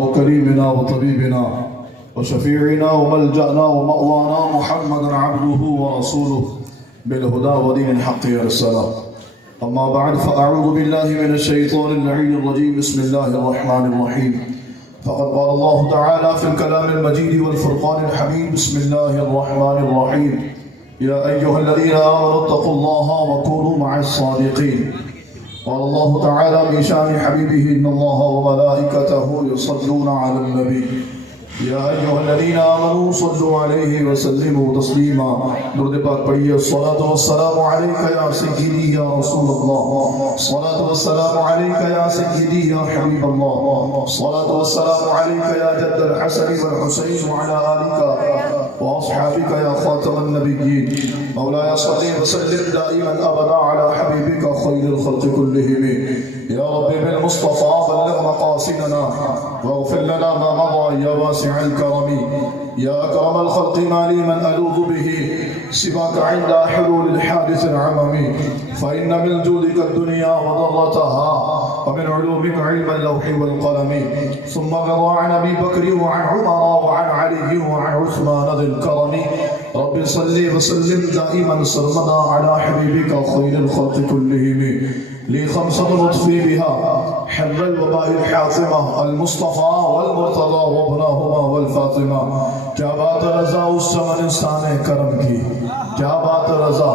وكريمنا وطبيبنا وشفيعنا وملجأنا ومأوانا محمد عبده ورسوله بالهدى ودين الحق يرسله. أما بعد فأعوذ بالله من الشيطان اللعين الرجيم. بسم الله الرحمن الرحيم. فقد قال الله تعالى في الكلام المجيد والفرقان الحميد. بسم الله الرحمن الرحيم. يا أيها الذين آمنوا اتقوا الله وكونوا مع الصادقين. قال الله تعالى بشأن حبيبه إن الله وملائكته يصلون على النبي يا أيها الذين آمنوا صلوا عليه وسلموا تسليما. درود پاک پڑھیے. الصلاة والسلام عليك يا سيدي يا رسول الله. الصلاة والسلام عليك يا سيدي يا حبيب الله. الصلاة والسلام عليك يا جد الحسن والحسين وعلى آلك وأصحابك يا خاتم النبيين. مولاي صل وسلم دائما أبدا على حبيبك خير الخلق كلهم. يا رب بالمصطفى بلغ مقاصدنا واغفر لنا ما مضى يا واسع الكرم. يا أكرم الخلق ما لي من ألوذ به سواك عند حلول الحادث العمم. فإن من جودك الدنيا وضرتها ومن علومك علم اللوح والقلم. ثم الرضا عن أبي بكر وعن عمر وعن علي وعن عثمان ذي الكرم. رب صل وسلم دائما سرمدا على حبيبك خير الخلق كلهم. لي خمسة لطفي بها حر الوباء الحاطمة المصطفى والمرتضى وابناهما والفاطمة. کیا بات رضا اس چمنستان کرم کی، کیا بات رضا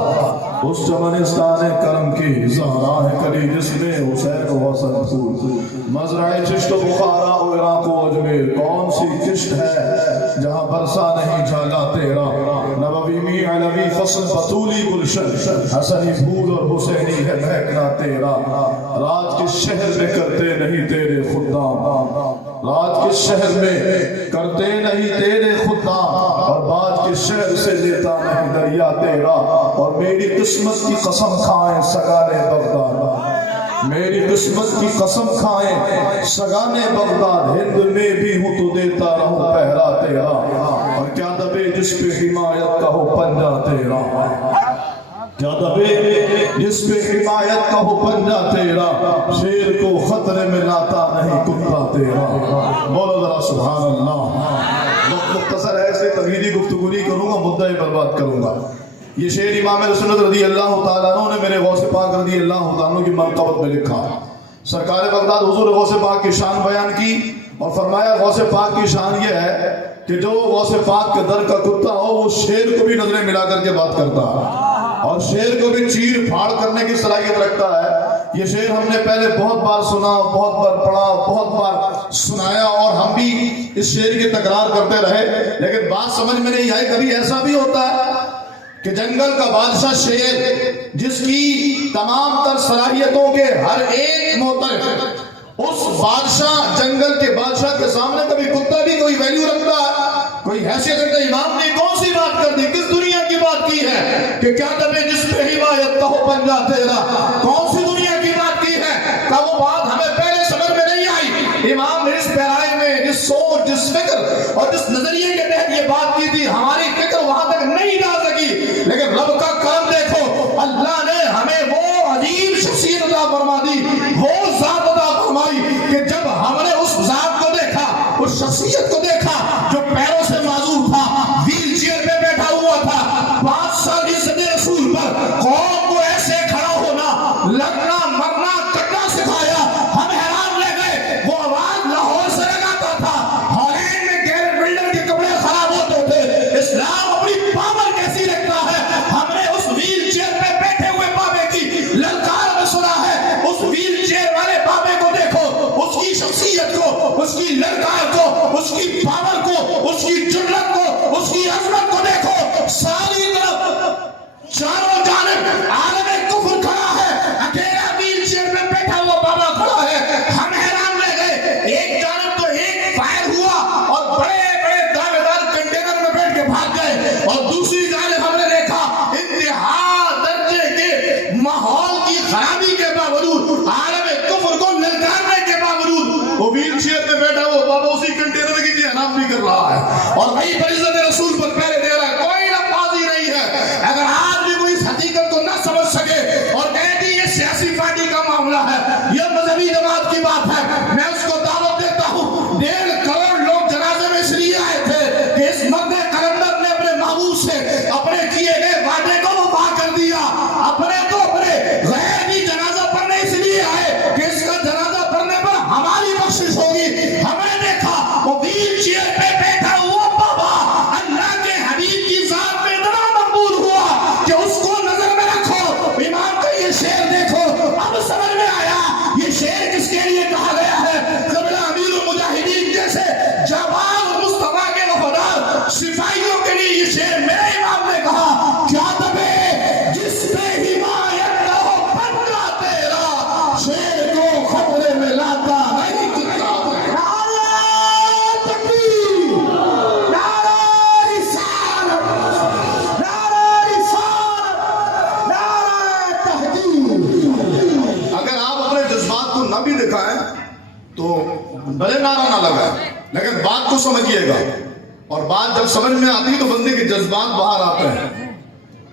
اس چمنستان کرم کی. زہرا ہے کلی جس میں حسین و حسن پھول. مزرعہ چشت و بخارا و عراق و اجمیر. کون سی چشت ہے جہاں برسا نہیں جھالا تیرا. نبوی می علوی فصل بطولی گلشن. حسنی پھول اور حسینی ہے مہکنا تیرا. رات کے شہر میں کرتے نہیں تیرے خدام، رات کے شہر میں کرتے نہیں تیرے خدام. اور بعد کے شہر سے لیتا نہیں دریا تیرا. اور میری قسمت کی قسم کھائیں سگانے بغداد، میری قسمت کی قسم کھائیں سگانے بغداد. ہند میں بھی ہوں تو دیتا رہوں پہرا تیرا. اور کیا دبے جس پہ حمایت کا ہو پنجہ تیرا، کیا دبے جس پہ حمایت کا ہو پنجہ تیرا. شیر کو خطرے میں لاتا نہیں کتا تیرا. بولو ذرا سبحان اللہ. مختصر ہے، اسے تمہیدی گفتگو نہیں کروں گا، مدعے برباد کروں گا. یہ شعر امام رسولت رضی اللہ تعالیٰ عنہ نے میرے غوث پاک رضی اللہ تعالیٰ عنہ کی منقبت میں لکھا. سرکار بغداد حضور غوث پاک کی شان بیان کی اور فرمایا غوث پاک کی شان یہ ہے کہ جو غوث پاک کے در کا کتا ہو وہ شیر کو بھی نظریں ملا کر کے بات کرتا ہے اور شیر کو بھی چیر پھاڑ کرنے کی صلاحیت رکھتا ہے. یہ شعر ہم نے پہلے بہت بار سنا، بہت بار پڑھا، بہت بار سنایا اور ہم بھی اس شعر کی تکرار کرتے رہے، لیکن بات سمجھ میں نہیں آئی. کبھی ایسا بھی ہوتا ہے کہ جنگل کا بادشاہ شیر جس کی تمام تر صلاحیتوں کے ہر ایک معترف، اس بادشاہ جنگل کے بادشاہ کے سامنے کبھی کتا بھی کوئی ویلیو رکھتا ہے، کوئی حیثیت رکھتا ہے. امام نے کون سی بات کر دی، کس دنیا کی بات کی ہے کہ کیا دبے جس پہ حمایت کا ہو پنجہ تیرا. کون سی دنیا کی بات کی ہے کہ وہ بات ہمیں پہلے سمجھ میں نہیں آئی. امام نے اس پیرائی میں جس سوچ، جس فکر اور جس نظریے کے تحت یہ بات کی تھی، ہماری فکر وہاں تک نہیں جا سکی. لیکن رب کا کرم دیکھو، اللہ نے ہمیں وہ عجیب شخصیت عطا فرما دی، وہ ذات عطا فرمائی کہ جب ہم نے اس ذات کو دیکھا، اس شخصیت کو دیکھا جو پیروں سے معذور تھا، ویل چیئر پہ بیٹھا ہوا تھا، 5 سال کی صدی رسول پر قوم کو ایسے کھڑا ہونا، لگنا، مرنا، کٹنا سکھایا. ہم حیران رہ گئے. وہ آواز لاہور سے لگاتا تھا، ہالینڈ میں گیرٹ بلڈر کے کپڑے خراب ہوتے تھے. اسلام اپنی پاور کیسی رکھتا ہے. ہم نے اس ویل چیئر پہ بیٹھے ہوئے بابے کی للکار میں سنا ہے. اس ویل چیئر والے بابے کو دیکھو، اس کی شخصیت کو، اس کی للکار کو، اس کی پاور کو، اس کی جرأت کو، اس کی عظمت کو دیکھو. ساری طرف چاروں جانب عالم کفر کھڑا ہے، اکیلا ویل چیئر پہ بیٹھا ہوا بابا کھڑا ہے. ہم حیران رہ گئے. ایک جانب تو ایک فائر ہوا اور بڑے بڑے دعوے دار کنٹینر میں بیٹھ کے بھاگ گئے، اور دوسری جانب ہم نے دیکھا انتہا درجے کے ماحول کی خرابی کے باوجود، عالم کفر کو للکارنے کے باوجود، وہ ویل چیئر پہ بیٹھا ہوا بابا اسی کنٹینر کی آرام بھی کر رہا گئے. لیکن بات کو سمجھیے گا, اور بات جب سمجھ میں آتی ہے تو بندے کے جذبات باہر آتے ہیں,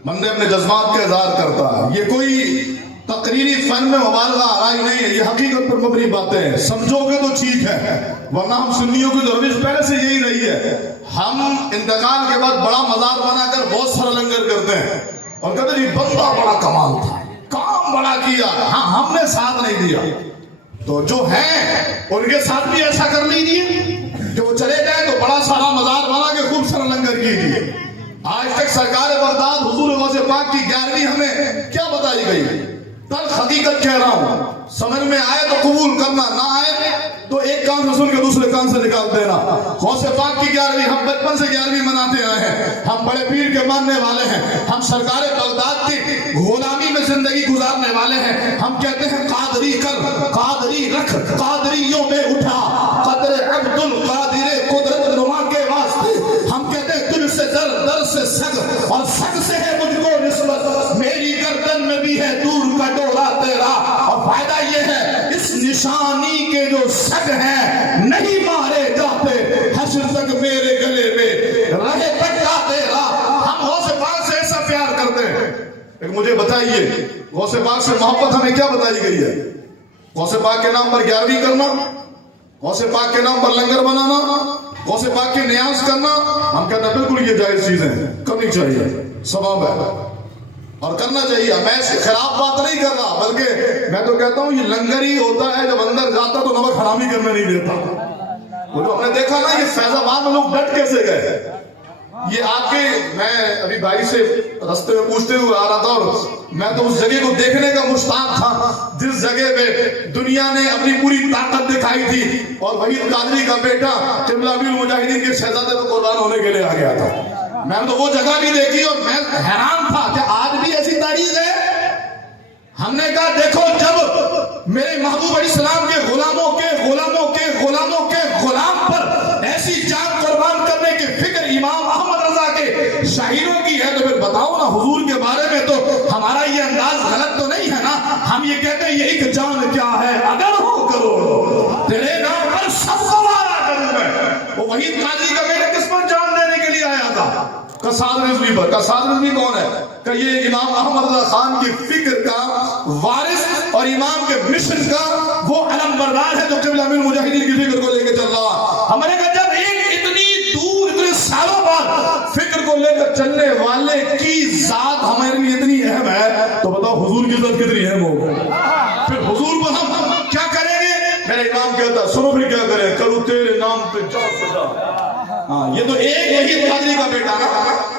بندے اپنے جذبات کا اظہار کرتا ہے. یہ کوئی تقریری فن میں مبالغہ آرائی نہیں ہے, یہ حقیقت پر مبنی باتیں ہیں. سمجھو گے تو ٹھیک ہے, ورنہ ہم سنیوں کی تو روش پہلے سے یہی رہی ہے. ہم انتقال کے بعد بڑا مزار بنا کر بہت سارا لنگر کرتے ہیں اور کہتے ہیں جی بندہ بڑا کمال تھا, کام بڑا کیا, ہاں ہم نے ساتھ نہیں دیا. تو جو ہیں ان کے ساتھ بھی ایسا کر لیجیے, جو چلے جائیں تو بڑا سارا مزار بنا کے خوب سارا لنگر کیجیے. آج تک سرکار بغداد حضور غوث پاک کی 11ویں ہمیں کیا بتائی گئی؟ تلخ حقیقت کہہ رہا ہوں, سمجھ میں آئے تو قبول کرنا, نہ آئے تو ایک کان سے سن کے دوسرے کان سے نکال دینا. غوث پاک کی 11ویں, ہم بچپن سے 11ویں مناتے آئے ہیں, ہم بڑے پیر کے ماننے والے ہیں, ہم سرکار بغداد کی غلامی میں زندگی گزارنے والے ہیں. ہم کہتے ہیں قادری کر, قادری رکھ, قادریوں میں اٹھا, قدر عبد القادر قدرت نما کے واسطے. ہم کہتے ہیں دل سے در, در سے سگ, اور سگ سے ہے مجھ کو نسبت, میری گردن میں بھی ہے دور کا ڈورا تیرا. اور فائدہ یہ ہے اس نشانی کے جو سگ ہیں نہیں مارے جاتے, حشر تک میرے گلے میں رہے پٹا تیرا. ہم غوث پاک سے ایسا پیار کرتے ہیں. ایک مجھے بتائیے غوث پاک سے محبت ہمیں کیا بتائی گئی ہے؟ غوث پاک کے نام پر 11ویں کرنا, غوث پاک کے نام پر لنگر بنانا, غوث پاک کے نیاز کرنا, ہم کہتے ہیں بالکل یہ جائز چیزیں کرنی چاہیے, ثواب ہے اور کرنا چاہیے. میں اس کے خلاف بات نہیں کر رہا, بلکہ میں تو کہتا ہوں یہ لنگر ہی ہوتا ہے جب اندر جاتا تو نمک حرامی کرنے نہیں دیتا. وہ جو ہم نے دیکھا نا یہ فیض آباد میں لوگ ڈٹ کیسے گئے, یہ آپ کے, میں ابھی بھائی سے رستے میں پوچھتے ہوئے آ رہا تھا اور میں تو اس جگہ کو دیکھنے کا مشتاق تھا جس جگہ پہ دنیا نے اپنی پوری طاقت دکھائی تھی اور وحید قادری کا بیٹا قبلہ امیر المجاہدین کے شہزادے کو قربان ہونے کے لیے آ گیا تھا. میں نے تو وہ جگہ بھی دیکھی اور میں حیران تھا کہ آج بھی ایسی تاریخ ہے. ہم نے کہا دیکھو جب میرے محبوب علیہ السلام کے غلاموں کے غلاموں کے غلاموں کے غلام پر ایسی جان قربان کرنے کی فکر امام احمد رضا کے شاہینوں کی ہے تو پھر بتاؤ نا حضور کے بارے میں تو ہمارا یہ انداز غلط تو نہیں ہے نا. ہم یہ کہتے ہیں یہ ایک جان کیا ہے اگر ہو کرو تیرے نام پر سب کو مارا کروں میں. وہ وحید قادری کا بیٹا کس پر جان دینے کے لیے آیا تھا؟ کساد رضوی پر. کساد رضوی کون ہے؟ کہ یہ امام احمد رضا خان کی فکر کا وارث اور امام کے مشن کا وہ علم بردار ہے جو قبلہ امیر المجاہدین کی فکر کو لے کے چل رہا. ہم نے کہا جب ایک اتنی دور اتنے سالوں بعد فکر کو لے کر چلنے والے کی ذات ہمارے لیے اتنی اہم ہے تو بتاؤ حضور کی ذات کتنی اہم ہوگی. پھر حضور پر ہم کیا کریں گے؟ میرا امام کہتا ہے سنو پھر کیا کریں, کرو تیرے نام پہ جا فدا. ہاں یہ تو ایک وحید قادری کا بیٹا نا,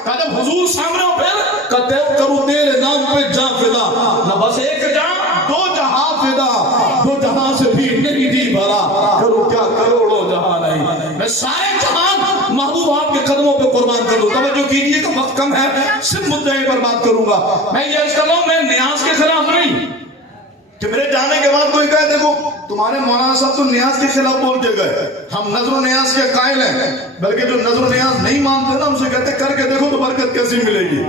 کہا جب حضور سامنے ہو پھر کہتے کرو تیرے نام پہ جا فدا. نہ بس ایک جان, دو جہاں فدا, دو جہاں سے بھی نہیں دی بھرا, کرو کیا کروڑوں جہاں نہیں, میں سارے جہان محبوب آپ کے قدموں پہ قربان کر دوں. توجہ کیجیے کہ وقت کم ہے, صرف مدعے پر بات کروں گا. میں یہ عرض کر رہا ہوں میں نیاز کے خلاف نہیں کہ میرے جانے کے بعد کوئی کہے دیکھو تمہارے مولانا صاحب تو نیاز کے خلاف بول کے گئے, ہم نظر و نیاز کے قائل ہیں, بلکہ جو نظر و نیاز نہیں مانتے نا ان سے کہتے کر کے دیکھو تو برکت کیسی ملے گی.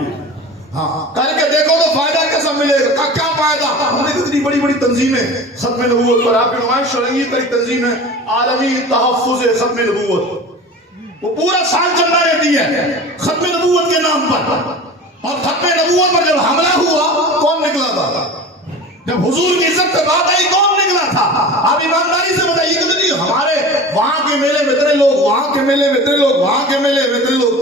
ہاں کر کے دیکھو تو فائدہ کیسا ملے گا. کیا فائدہ؟ ہم نے اتنی بڑی بڑی تنظیمیں ختم نبوت پر, آپ کی نمائش شرعی پر تنظیم ہے عالمی تحفظ ختم نبوت, وہ پورا سال چلنا رہتی ہے ختم نبوت کے نام پر. اور ختم نبوت پر جب حملہ ہوا کون نکلا تھا؟ جب حضور کی عزت پہ بات آئی کون نکلا تھا؟ آپ ایمانداری سے بتائیے کہ نہیں ہمارے وہاں کے میلے میں اتنے لوگ, وہاں کے میلے میں اتنے لوگ, وہاں کے میلے میں اتنے لوگ.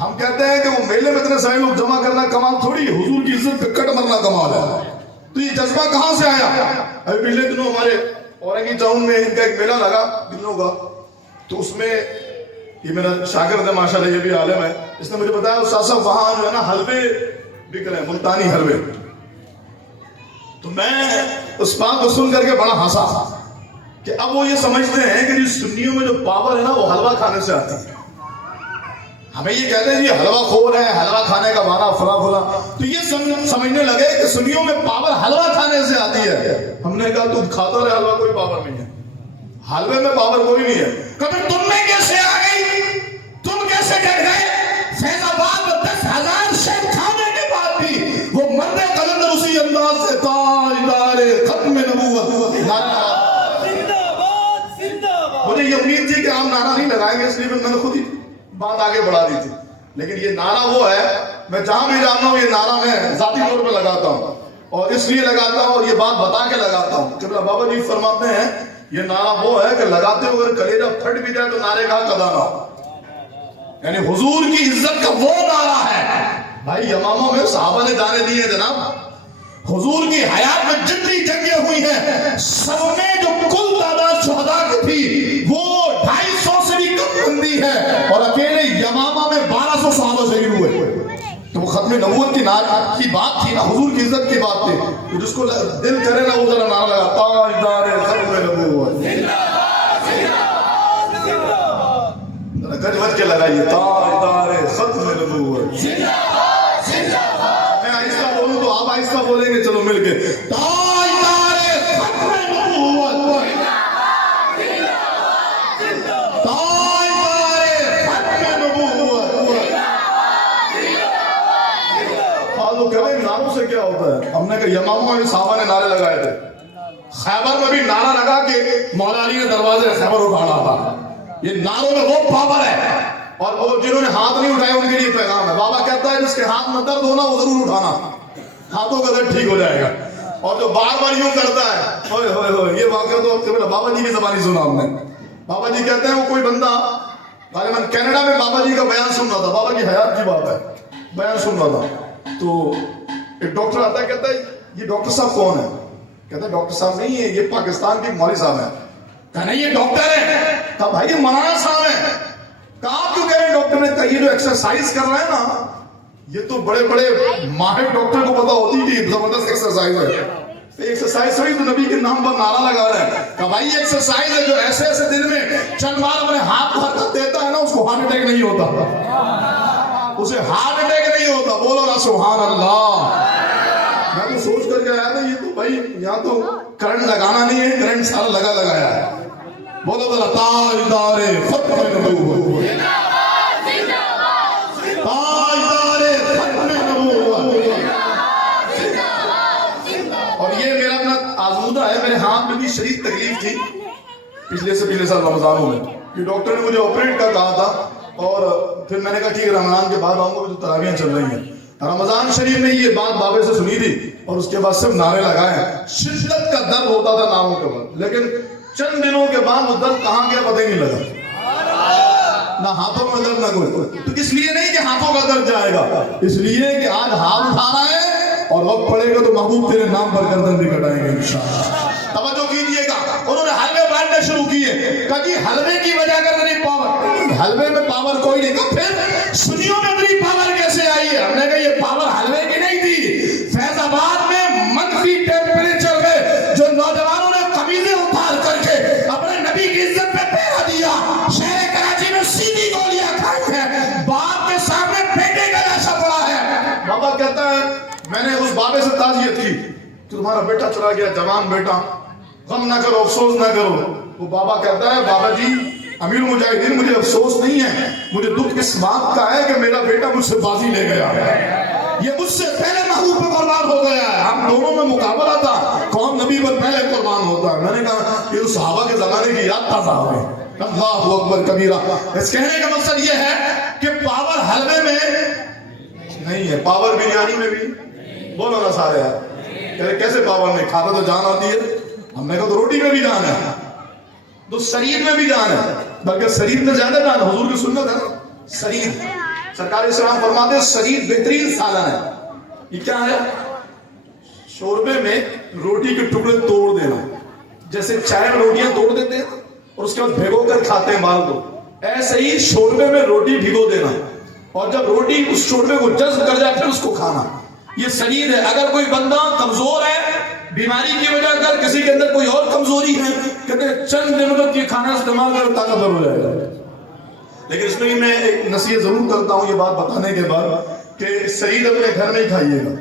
ہم کہتے ہیں کہ وہ میلے میں اتنے سارے لوگ جمع کرنا کمال تھوڑی, حضور کی عزت پہ کٹ مرنا کمال ہے. تو یہ جذبہ کہاں سے آیا؟ ابھی پچھلے دنوں ہمارے اورنگی ٹاؤن میں ان کا ایک میلہ لگا دنوں کا, تو اس میں یہ میرا شاگرد ہے ماشاءاللہ, یہ بھی عالم ہے, اس نے مجھے بتایا استاد صاحب وہاں جو ہے نا حلوے بک رہے ہیں, ملتانی حلوے. تو میں اس بات کو سن کر کے بڑا ہنسا کہ اب وہ یہ سمجھتے ہیں کہ جو سنیوں میں جو پاور ہے نا وہ حلوہ کھانے سے آتی ہے. ہمیں یہ کہتے ہیں جی حلوہ خور ہے, حلوہ کھانے کا بہانا فلاں فلاں, تو یہ سمجھنے لگے کہ سنیوں میں پاور حلوہ کھانے سے آتی ہے. ہم نے کہا تم کھاتا رہے حلوہ, کوئی پاور نہیں ہے, حلوے میں پاور کوئی نہیں ہے. کبھی تم میں کیسے آ گئی, تم کیسے ڈر گئے؟ فیض آباد میں 10,000 شیخ کھانے کے بعد بھی وہ مرد قلندر اسی انداز سے ختم نبوت. مجھے یہ امید تھی کہ ہم نعرہ نہیں لگائیں گے، اس لیے میں نے خود ہی بات آگے بڑھا دی تھی. لیکن یہ نعرہ وہ ہے، میں جہاں بھی جاتا ہوں یہ نعرہ میں ذاتی طور پہ لگاتا ہوں، اور اس لیے لگاتا ہوں اور یہ بات بتا کے لگاتا ہوں کہ بابا جی فرماتے ہیں یہ نعرہ وہ ہے کہ لگاتے ہوئے اگر کلیجہ پھٹ بھی جائے تو نعرے کا قدا نہ ہو. یعنی حضور کی عزت کا وہ نعرہ ہے. بھائی یمامہ میں صحابہ نے جانے دیے جناب. حضور کی حیات میں جتنی جنگیں ہوئی ہیں سب میں جو کل تعداد شہداء کی تھی وہ 250 سے بھی کم بندی ہے، اور اکیلے یمامہ میں 1200 صحابہ شہید ہوئے. تو وہ ختم نبوت کی بات تھی نا، حضور کی عزت کی بات تھی. جس کو دل کرے نا وہ ذرا نعرہ لگا تاجدار ختم نبوت، گج بج کے لگائیے تاجدار ختم نبوت. میں آہستہ بولوں تو آپ آہستہ بولیں گے، چلو مل کے تاجدار ختم نبوت، تاجدار ختم نبوت. تو کہ بھائی نعروں سے کیا ہوتا ہے؟ ہم نے کہا یمامہ میں صحابہ نے نعرے لگائے تھے، خیبر میں بھی نعرہ لگا کے مولا علی نے دروازے خیبر اٹھانا تھا. یہ نعروں میں وہ پاور ہے. اور وہ جنہوں نے ہاتھ نہیں اٹھائے ان کے لیے پیغام ہے. بابا کہتا ہے جس کے ہاتھ میں درد ہونا وہ ضرور اٹھانا، ہاتھوں کا درد ٹھیک ہو جائے گا. اور جو بار بار یوں کرتا ہے ہوئے ہوئے ہوئے، یہ واقعہ تو بابا جی کی زبانی سنا ہم نے. بابا جی کہتے ہیں وہ کوئی بندہ غالباً کینیڈا میں بابا جی کا بیان سن رہا تھا، بابا کی حیات کی بات ہے، بیان سن رہا تھا. تو ایک ڈاکٹر آتا ہے، کہتا ہے یہ ڈاکٹر صاحب کون ہے؟ کہتا ہے ڈاکٹر صاحب نہیں ہے، یہ پاکستان کے مولوی صاحب ہیں. کہا نہیں یہ ڈاکٹر ہے. کہا بھائی یہ مولانا صاحب ہیں. کہا آپ کیوں کہہ رہے ہیں ڈاکٹر نے؟ کہا یہ جو ایکسرسائز کر رہے ہیں نا یہ تو بڑے بڑے ماہر ڈاکٹر کو پتا ہوتی کہ زبردست ایکسرسائز ہے. ایکسرسائز ہوئی تو نبی کے نام پر نعرہ لگا رہے ہیں. کہا بھائی یہ ایکسرسائز ہے جو ایسے ایسے دن میں چند بار اپنے ہاتھ کو حرکت دیتا ہے نا اس کو ہارٹ اٹیک نہیں ہوتا، اسے ہارٹ اٹیک نہیں ہوتا. بولو نا سبحان اللہ. میں تو سوچ کر کے آیا تھا یہ تو بھائی یہاں تو کرنٹ لگانا نہیں ہے، کرنٹ سارا لگایا ہے. بولو ذرا تاجدار ختم نبوت، تاجدار ختم نبوت. اور یہ میرا اپنا آزمودہ ہے. میرے ہاتھ میں بھی شدید تکلیف تھی پچھلے سے پچھلے سال رمضانوں میں. یہ ڈاکٹر نے مجھے آپریٹ کا کہا تھا، اور پھر میں نے کہا ٹھیک ہے رمضان کے بعد آؤں گا. جو تراویحیں چل رہی ہیں رمضان شریف میں یہ بات بابے سے سنی تھی، اور اس کے بعد صرف نعرے لگائے ہیں. شدت کا درد ہوتا تھا نعروں کے بعد، لیکن چند دنوں کے بعد وہ درد کہاں گیا پتہ نہیں لگا. نہ ہاتھوں میں درد نہ کوئی. تو اس لیے نہیں کہ ہاتھوں کا درد جائے گا، اس لیے کہ آج ہاتھ اٹھانا ہے اور وقت پڑے گا تو محبوب تیرے نام پر گردن بھی کٹائیں گے انشاءاللہ. توجہ کیجئے گا. انہوں نے حلوے بانٹنے شروع کیے. کہا کہ حلوے کی وجہ کر اتنی پاور، حلوے میں پاور کوئی نہیں. تو پھر سنیوں میں اتنی پاور کیسے آئی ہے؟ ہم نے کہا یہ پاور حلوے کی نہیں تھی. فیض آباد میں منفی ٹیمپریچر میں جو نوجوانوں نے قمیضیں اتار کر کے اپنے نبی کی عزت پہ پہرا دیا، شہر کراچی میں سیدھی گولیاں کھائی ہیں، باپ کے سامنے بیٹے کا لاشا پڑا ہے. بابا کہتا ہے میں نے اس بابے سے تعزیت کی کہ تمہارا بیٹا چلا گیا، جوان بیٹا، غم نہ کرو، افسوس نہ کرو. وہ بابا کہتا ہے بابا جی امیر المجاہدین مجھے افسوس نہیں ہے، مجھے دکھ اس بات کا ہے کہ میرا بیٹا مجھ سے بازی لے گیا ہے، یہ مجھ سے پہلے محبوب پہ قربان ہو گیا ہے. ہم دونوں میں مقابلہ تھا کون نبی پر پہلے قربان ہوتا ہے. میں نے کہا کہ اس صحابہ کے زمانے کی یاد تازہ ہو گئی. اللہ اکبر کبیرہ. اس کہنے کا مقصد یہ ہے کہ پاور حلوے میں نہیں ہے، پاور بریانی میں بھی. بولو نا سارے یار کیسے پاور نہیں؟ کھاتا تو جان آتی ہے. ہم نے کہا تو روٹی میں بھی جان ہے، تو شریر میں بھی جان ہے، بلکہ شریر میں زیادہ جان ہے. حضور کی سنت ہے شریر. سرکار اسلام فرماتے ہیں شریر بہترین سالن ہے. یہ کیا ہے؟ شوربے میں روٹی کے ٹکڑے توڑ دینا، جیسے چائے میں روٹیاں توڑ دیتے ہیں اور اس کے بعد بھگو کر کھاتے ہیں مال کو، ایسے ہی شوربے میں روٹی بھگو دینا، اور جب روٹی اس شوربے کو جذب کر جائے پھر اس کو کھانا. یہ شریر ہے. اگر کوئی بندہ کمزور ہے، بیماری کی وجہ اگر کسی کے اندر کوئی اور کمزوری ہے، کہتے ہیں چند دنوں تک یہ کھانا استعمال کر طاقتور ہو جائے گا. لیکن اس میں میں ایک نصیحت ضرور کرتا ہوں یہ بات بتانے کے بعد کہ شریر اپنے گھر میں ہی کھائیے گا.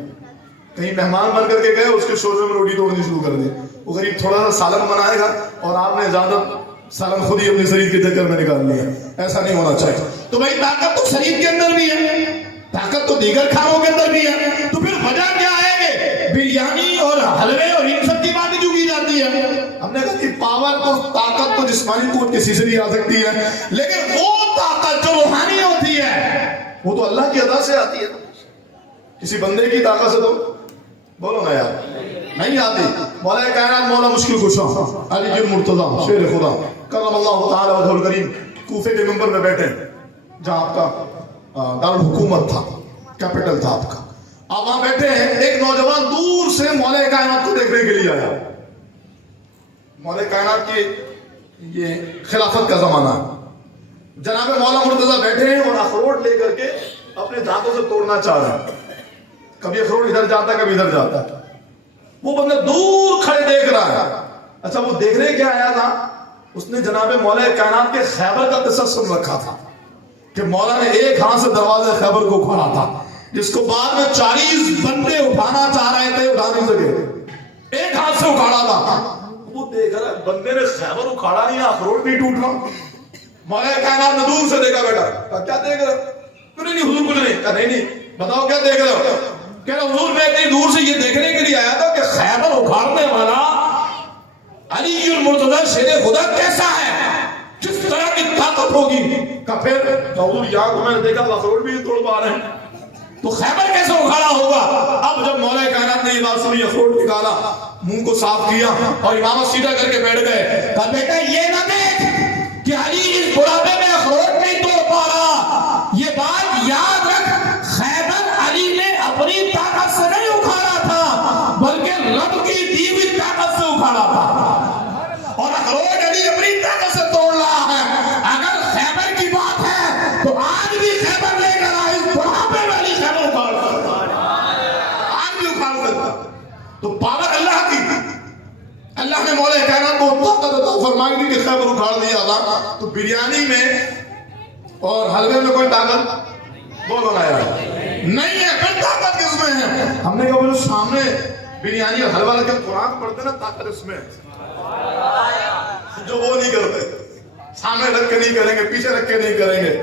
کہیں مہمان بن کر کے گئے اس کے شوربے میں روٹی توڑنی شروع کر دیں، وہ غریب تھوڑا سا سالن بنائے گا اور آپ نے زیادہ سالن خود ہی اپنے شریر کے چکر میں نکال لیا. ایسا نہیں ہونا چاہیے. تو بھائی طاقت تو شریر کے اندر بھی ہے، طاقت تو دیگر کھانوں کے اندر بھی ہے. تو پھر وجہ کیا ہے کہ بریانی اور حلوے اور ان سب کی باتیں جو کی جاتی ہے؟ ہم نے کہا کہ پاور تو طاقت تو جسمانی قوت کسی سے بھی آ سکتی ہے، لیکن وہ طاقت جو روحانی ہوتی ہے وہ تو اللہ کی عطا سے آتی ہے. کسی بندے کی طاقت سے تو بولو نا یار نہیں آتی. مولا کائنات مولا مشکل کشا علی المرتضی شیر خدا کرم اللہ تعالی وجہ الکریم کوفے کے منبر میں بیٹھے جہاں آپ کا دارالحکومت تھا، کیپٹل تھا آپ کا. آپ وہاں بیٹھے ہیں، ایک نوجوان دور سے مولا کائنات کو دیکھنے کے لیے آیا. مولا کائنات کی یہ خلافت کا زمانہ ہے، جناب مولا مرتضی بیٹھے ہیں اور اخروٹ لے کر کے اپنے دانتوں سے توڑنا چاہ رہے ہیں. کبھی اخروٹ ادھر جاتا ہے کبھی ادھر جاتا ہے. وہ بندہ دور کھڑے دیکھ رہا ہے. اچھا وہ دیکھنے کیا آیا تھا؟ اس نے جناب مولا کائنات کے خیبر کا تصور رکھا تھا کہ مولا نے ایک ہاتھ سے دروازے خیبر کو کھولا تھا، جس کو بعد میں 40 بندے اٹھانا چاہ رہے تھے، اٹھا نہیں سکے، ایک ہاتھ سے اکھاڑا تھا. وہ دیکھ رہا ہے بندے نے خیبر اکھاڑا نہیں، اخروٹ نہیں ٹوٹ رہا. مولا کائنات نے دور سے دیکھا، بیٹا کیا دیکھ رہے ہو؟ نہیں حضور کچھ نہیں. کہا نہیں بتاؤ کیا دیکھ رہے ہو؟ کہ حضور میں اتنی دور سے یہ دیکھنے کے لیے آیا تھا کہ خیبر اکھاڑنے والا علی المرتضی شیر خدا کیسا ہے، کس طرح کی طاقت ہوگی. کہ پھر حضور یہاں کو میں نے دیکھا اخروٹ بھی توڑ پا رہے ہیں، تو خیبر کیسے اکھاڑا ہوگا؟ اب جب مولا کائنات نے یہ بات سنی، اخروٹ نکالا، منہ کو صاف کیا اور امامت سیدھا کر کے بیٹھ گئے. کہا بیٹا یہ نہ دیکھ کہ علی اس بڑھاپے میں اخروٹ نہیں توڑ پا رہا، یہ بات یاد رکھ، خیبر علی نے اپنی طاقت سے نہیں اکھاڑا تھا بلکہ رب کی دی ہوئی طاقت سے اکھاڑا تھا، اور اخروٹ علی اپنی طاقت سے توڑ رہا ہے. اگر خیبر کی بات ہے تو آج بھی خیبر لے کر آئے، اس بڑھاپے میں علی خیبر اکھاڑ سکتا ہے، آج بھی اکھاڑ سکتا. تو پاور اللہ کی، اللہ نے مولا کائنات کو طاقت عطا فرمائی تھی کہ خیبر اکھاڑ دیا تھا. تو بریانی میں اور حلوے میں کوئی طاقت بولو نا یار نہیں ہے، پھر طاقت کس میں ہے؟ ہم نے کہا وہ جو سامنے بریانی اور حلوہ رکھ کے قرآن پڑھتے نا، طاقت اس میں جو وہ نہیں کرتے، سامنے رکھ کے نہیں کریں گے، پیچھے رکھ کے نہیں کریں گے.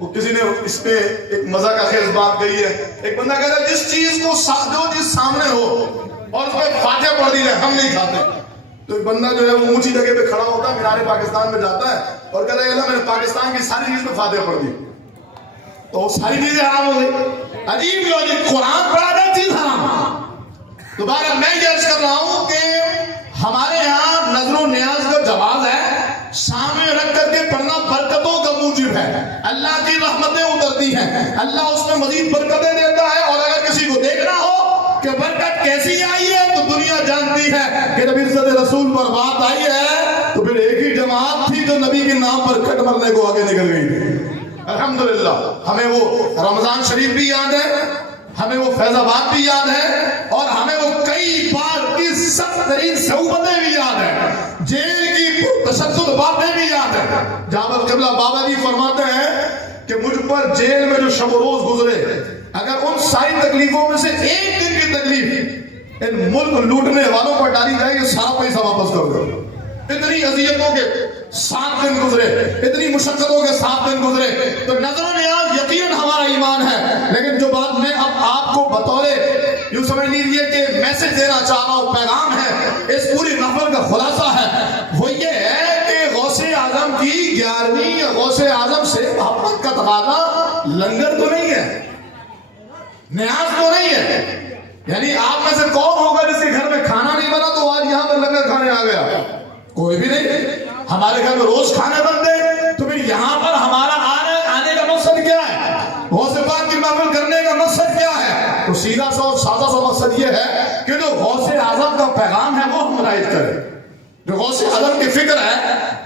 وہ کسی نے اس پہ ایک مزہ کا خیز بات کہی ہے. ایک بندہ کہتا ہے جس چیز کو جو چیز سامنے ہو اور اس پہ فاتحہ پڑھ دی جائے ہم نہیں کھاتے. تو ایک بندہ جو ہے وہ اونچی جگہ پہ کھڑا ہوتا ہے، مینار پاکستان میں جاتا ہے اور کہتا ہے اللہ میں نے پاکستان کی ساری چیز پہ فاتحہ پڑھ دی تو ساری چیزیں حرام ہو گئی. عجیب لوجک، قرآن پڑھا جائے چیز حرام. دوبارہ میں یہ عرض کر رہا ہوں کہ ہمارے یہاں نظر و نیاز کا جواز ہے، سامنے رکھ کر کے پڑھنا برکتوں کا موجب ہے، اللہ کی رحمتیں اترتی ہیں، اللہ اس میں مزید برکتیں دیتا ہے. اور اگر کسی کو دیکھنا ہو کہ برکت کیسی آئی ہے تو دنیا جانتی ہے کہ نبی عزت رسول پر بات آئی ہے تو پھر ایک ہی جماعت تھی جو نبی کے نام پر کٹ مرنے کو آگے نکل گئی تھی. الحمدللہ ہمیں وہ رمضان شریف بھی یاد ہے، ہمیں وہ فیض آباد بھی یاد ہے، اور ہمیں وہ کئی بار کی سخت ترین صعوبتیں بھی یاد ہیں، جیل کی تشدد باتیں بھی یاد ہیں. جہاں پر قبلہ بابا جی فرماتے ہیں کہ مجھ پر جیل میں جو شب و روز گزرے، اگر ان ساری تکلیفوں میں سے ایک دن کی تکلیف ان ملک لوٹنے والوں پر ڈالی جائے یہ سارا پیسہ واپس کر دو. اتنی اذیتوں کے 7 دن گزرے، اتنی مشقتوں کے 7 دن گزرے. تو نظر و نیاز یقیناً ہمارا ایمان ہے، لیکن جو بات میں اب آپ کو بطور یوں سمجھ لیجیے کہ میسج دینا چاہ رہا ہوں، پیغام ہے، اس پوری محفل کا خلاصہ ہے، وہ یہ ہے کہ غوث اعظم کی 11ویں غوث اعظم سے محبت کا تقاضا لنگر تو نہیں ہے، نیاز تو نہیں ہے. یعنی آپ میں سے کون ہوگا جس کے گھر میں کھانا نہیں بنا تو آج یہاں پر لنگر کھانے آ گیا؟ کوئی بھی نہیں. ہمارے گھر میں روز کھانے بنتے، تو پھر یہاں پر ہمارا آنے کا مقصد کیا ہے؟ غوث پاک کی محفل کرنے کا مقصد کیا ہے؟ تو سیدھا سا اور سادہ سا مقصد یہ ہے کہ جو غوث اعظم کا پیغام ہے وہ ہم رائج کریں، جو غوث اعظم کی فکر ہے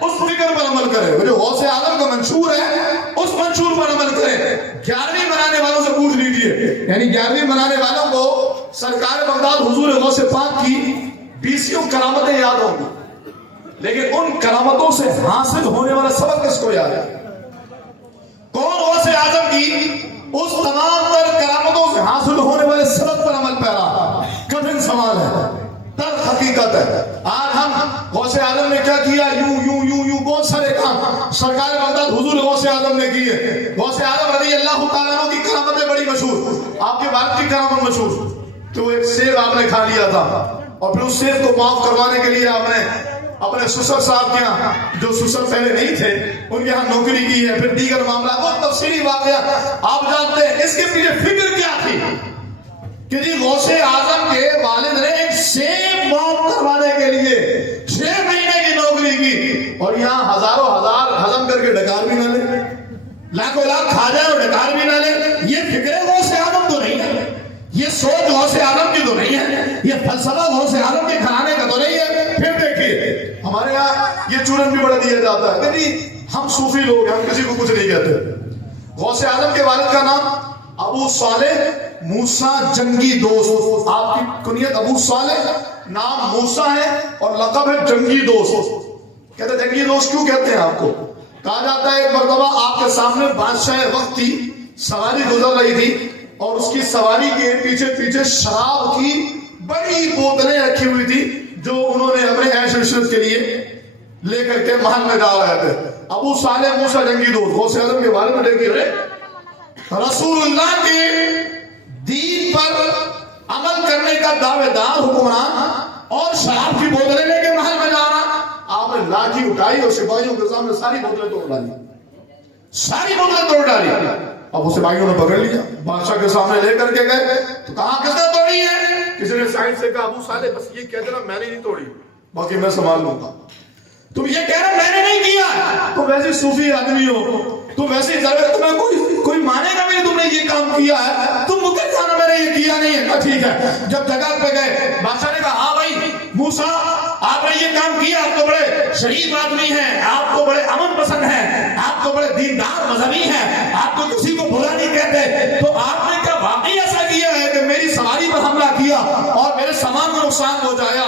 اس فکر پر عمل کرے، جو غوث اعظم کا منشور ہے اس منشور پر عمل کرے. 11ویں منانے والوں سے پوچھ لیجئے، یعنی 11ویں منانے والوں کو سرکار بغداد حضور غوث پاک کی 20 کرامتیں یاد ہوں گی، لیکن ان کرامتوں سے حاصل ہونے والا سبق کس کو یاد ہے؟ کون غوث اعظم کی اس تمام تر کرامتوں سے حاصل ہونے والے سبق پر عمل پیرا؟ کٹھن سوال ہے، تر حقیقت ہے. آج ہم غوث اعظم نے کیا کیا، یوں یوں یوں یوں بہت سارے کام سرکار بغداد حضور غوث اعظم نے کیے. غوث اعظم رضی اللہ تعالیٰ عنہ کی کرامتیں بڑی مشہور. آپ کے والد کی کرامت مشہور کہ وہ ایک سیب آپ نے کھا لیا تھا اور پھر اس سیب کو معاف کروانے کے لیے آپ نے اپنے سسر صاحب کے یہاں، جو سسر پہلے نہیں تھے ان کے یہاں نوکری کی ہے، پھر دیگر معاملات، وہ تفصیلی واقعہ آپ جانتے ہیں۔ اس کے پیچھے فکر کیا تھی کہ جی غوث اعظم کے والد نے ایک سیب موت کروانے کے لیے 6 مہینے کی نوکری کی، اور یہاں ہزاروں ہزار ہضم کر کے ڈکار بھی نہ لے، لاکھوں لاکھ کھا جائے اور ڈکار بھی نہ لے۔ یہ فکر غوث اعظم تو نہیں ہے، یہ سوچ غوث اعظم کی تو نہیں ہے، یہ فلسفہ غوث اعظم کے گھرانے کا تو نہیں ہے۔ پھر دیکھیے ہمارے یہاں یہ چورن بھی بڑا دیا جاتا ہے کہ جی ہم صوفی لوگ ہیں، ہم کسی کو کچھ نہیں کہتے۔ غوث اعظم کے والد کا نام ابو صالح موسیٰ جنگی دوست، آپ کی کنیت ابو صالح، نام موسیٰ ہے اور لقب ہے جنگی دوست۔ کہتے ہیں جنگی دوست کیوں کہتے ہیں آپ کو؟ کہا جاتا ہے ایک مرتبہ آپ کے سامنے بادشاہ وقت کی سواری گزر رہی تھی اور اس کی سواری کے پیچھے پیچھے شراب کی بڑی بوتلیں رکھی ہوئی تھی جو انہوں نے اپنے عیش عشرت کے لیے لے کر کے محل میں ڈال رہے تھے۔ ابو صالح موسیٰ جنگی دوست غوث اعظم کے بارے میں دیکھیے، رسول اللہ کے دین پر عمل کرنے کا دعوے دار حکمران اور شراب کی بوتلیں لے کے محل میں جا رہا۔ آپ نے لاٹھی اٹھائی اور سپاہیوں کے سامنے ساری بوتلیں توڑ ڈالی، ساری بوتلیں توڑ ڈالی۔ اب اسے سپاہیوں نے پکڑ لیا، بادشاہ کے سامنے لے کر کے گئے تو کہاں کس نے توڑی ہے؟ کسی نے سائنس سے کہا ابو صالح بس یہ کہہ دینا میں نے نہیں توڑی، باقی میں سنبھال لوں گا۔ تم یہ کہہ رہے میں نے نہیں کیا، تم ویسے صوفی آدمی ہو، تم ویسے ضرورت تمہیں کوئی مانے گا بھی تم نے یہ کام کیا ہے، تم مکر جانا میں نے یہ کیا نہیں ہے۔ ٹھیک ہے، جب جگہ پہ گئے بادشاہ نے کہا ہاں بھائی موسیٰ آپ نے یہ کام کیا، آپ تو بڑے شریف آدمی ہیں، آپ تو بڑے امن پسند ہیں، آپ تو بڑے دیندار مذہبی ہیں، آپ تو کسی کو برا نہیں کہتے، تو آپ نے کیا واقعی ایسا کیا ہے کہ میری سواری پر حملہ کیا اور میرے سامان کو نقصان پہنچایا؟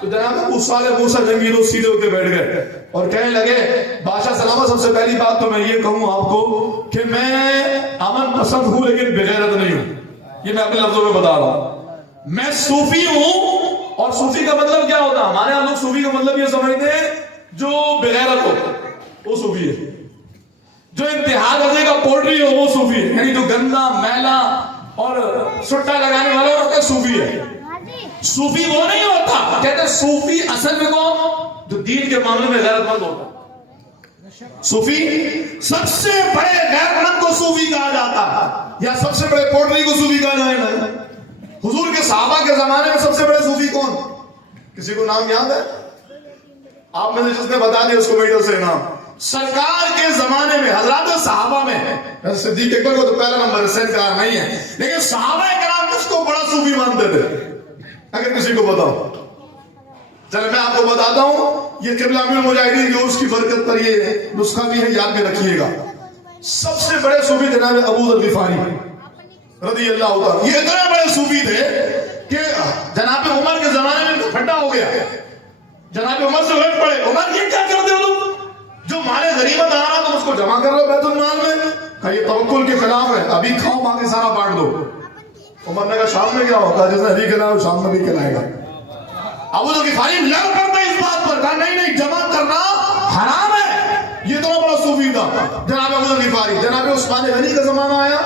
تو جناب ابو صالح موسیٰ جنگی دوست سیدھے ہو کے بیٹھ گئے اور کہنے لگے بادشاہ سلامت، سب سے پہلی بات تو میں یہ کہوں آپ کو کہ میں امن پسند ہوں لیکن بغیرت نہیں ہوں، یہ میں اپنے لفظوں میں بتا رہا ہوں۔ میں صوفی ہوں، اور صوفی کا مطلب کیا ہوتا ہے؟ ہمارے یہاں لوگ صوفی کا مطلب یہ سمجھتے ہیں جو بغیرت ہو وہ صوفی ہے، جو انتہا درجے کا پولٹری ہو وہ صوفی ہے، یعنی جو گندا میلا اور سٹا لگانے والا ہوتا ہے صوفی ہے۔ صوفی وہ نہیں ہوتا، کہتے ہیں صوفی اصل میں کون؟ جو دین کے معاملے میں غیرت مند ہوتا ہے۔ صوفی سب سے بڑے غیرت مند کو صوفی کہا جاتا ہے، یا سب سے بڑے پولٹری کو صوفی کہا جائے گا۔ حضور کے صحابہ کے زمانے میں سب سے بڑے صوفی کون؟ کسی کو نام یاد ہے؟ آپ میں سے جس نے بتا دیا اس کو میڈل سے نام۔ سرکار کے زمانے میں حضرات صحابہ میں صدیق اکبر کو تو پہلا نمبر سینکار نہیں ہے، لیکن صحابہ کرام اس کو بڑا صوفی مانتے تھے، اگر کسی کو بتاؤ۔ چلے میں آپ کو بتاتا ہوں، یہ قبلہ امیر المجاہدین کی اس کی برکت پر یہ نسخہ بھی ہے، یاد بھی رکھیے گا۔ سب سے بڑے صوفی جناب ابو ذر غفاری رضی اللہ عنہ، یہ اتنے بڑے صوفی تھے کہ جناب عمر کے زمانے میں ان کا پھٹا ہو گیا، جناب عمر سے الٹ پڑے، عمر یہ کیا کرتے ہو تم؟ جو مال غنیمت آ رہا تم اس کو جمع کر لو بیت المال میں، کہ یہ توکل کے خلاف ہے، ابھی کھاؤ باقی سارا بانٹ دو۔ عمر نے کہا شام میں کیا ہوتا ہے، جس نے ابھی کھلایا وہ شام میں بھی کھلائے گا۔ ابو ذر غفاری لڑ پڑتے اس بات پر، کہا نہیں نہیں جمع کرنا حرام ہے، یہ تو بڑا صوفی تھا جناب ابو ذر غفاری۔ جناب عثمان غنی کا زمانہ آیا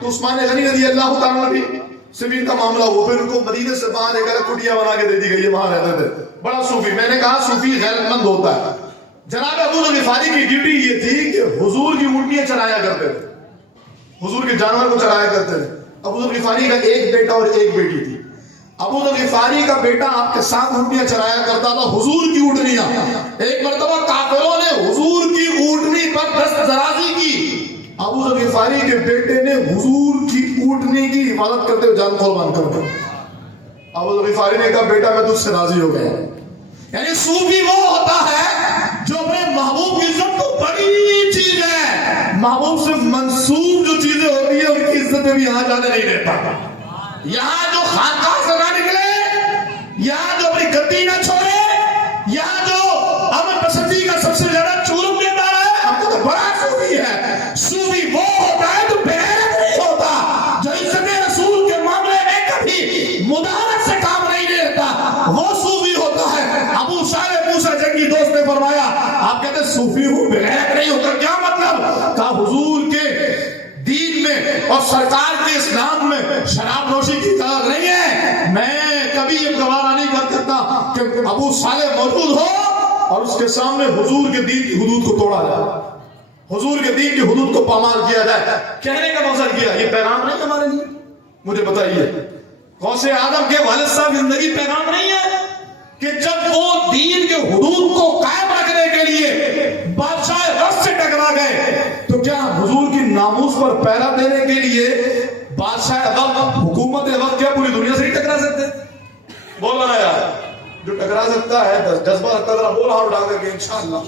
تو عثمان غنی رضی اللہ تعالیٰ عنہ زمین کا معاملہ ہوا، پھر ان کو مدینے سے باہر ایک الگ کٹیا بنا کے دے دی گئی، یہ وہاں رہتے تھے، بڑا صوفی۔ میں نے کہا صوفی غیرت مند ہوتا ہے۔ جناب ابو ذر غفاری کی ڈیوٹی یہ تھی کہ حضور کی اونٹیاں چرایا کرتے تھے، حضور کے جانور کو چرایا کرتے تھے۔ ابو ذر غفاری کا ایک بیٹا اور ایک بیٹی تھی۔ ابو ذر غفاری کا بیٹا آپ کے ساتھ اونٹیاں چرایا کرتا تھا، حضور کی اونٹنیاں۔ ایک مرتبہ کافروں نے حضور کی اونٹنی پر دست درازی کی، ابو ذر غفاری کے بیٹے نے حضور کی اونٹنی کی حفاظت کرتے ہوئے جان قربان کر دی۔ ابو ذر غفاری نے کہا بیٹا میں تجھ سے راضی ہو گیا۔ یعنی صوفی وہ ہوتا ہے جو اپنے محبوب کی عزت کو بڑی چیز ہے، محبوب سے منسوب جو چیزیں ہوتی ہیں ان کی عزت بھی یہاں جانے نہیں دیتا۔ یہاں جو خانقاہ سے نہ نکلے، یہاں جو اپنی گدی نہ چھوڑے، یہاں جو امن پسندی کا سب سے زیادہ چورم دیتا ہے، ہم کو تو بڑا صوفی ہے۔ صوفی وہ ہوتا ہے جو بغیرت نہیں ہوتا، جو عزت رسول کے معاملے میں کبھی مدارت سے کام نہیں لیتا، وہ صوفی ہوتا ہے۔ ابو صالح موسیٰ جنگی دوست نے فرمایا آپ کہتے ہیں صوفی ہوں بغیرت نہیں ہوتا، کیا مطلب؟ کہا حضور کے دین میں اور سرکار کے اسلام میں شراب نوشی کی اجازت نہیں ہے۔ میں کبھی یہ گوارا نہیں کر سکتا کہ ابو صالح موجود ہو اور اس کے سامنے حضور کے دین کی حدود کو توڑا جائے, حضور کے دین کی حدود کو پامال کیا جائے. کہنے کا مقصد کیا؟ یہ پیغام نہیں ہمارے لیے؟ مجھے بتائیے, غوث اعظم کے والد صاحب کی زندگی پیغام نہیں ہے کہ جب وہ دین کے حدود کو قائم رکھنے کے لیے بادشاہ وقت سے ٹکرا گئے تو کیا حضور کی ناموس پر پہرا دینے کے لیے بادشاہ وقت, حکومت وقت کیا پوری دنیا سے ہی ٹکرا سکتے؟ بولو نا یار, جو ٹکرا سکتا ہے جذبہ رکھتا ذرا بول ہاتھ اٹھا کر کے انشاءاللہ.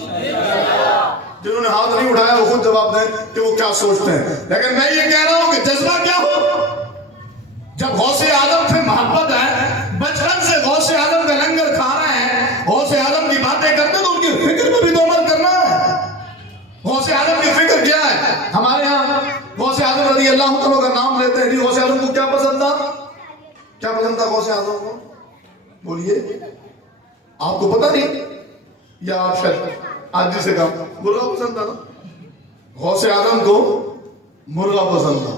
جنہوں نے ہاتھ نہیں اٹھایا وہ خود جواب دیں کہ وہ کیا سوچتے ہیں. لیکن میں یہ کہہ رہا ہوں کہ جذبہ کیا ہو. جب غوث اعظم سے محبت ہے, بچپن سے غوث اعظم کا لنگر کھا رہے ہیں, غوث اعظم کی باتیں کرتے تو ان کی فکر میں بھی تو عمل کرنا ہے. غوث اعظم کی فکر کیا ہے؟ ہمارے ہاں غوث اعظم رضی اللہ عنہ کا نام لیتے ہیں, غوث اعظم کو کیا پسند تھا؟ کیا پسند تھا غوث اعظم کو؟ بولیے, آپ کو پتہ نہیں یا آپ شاید آج جی سے کہا مرغا پسند تھا نا؟ غوث اعظم کو مرغا پسند تھا.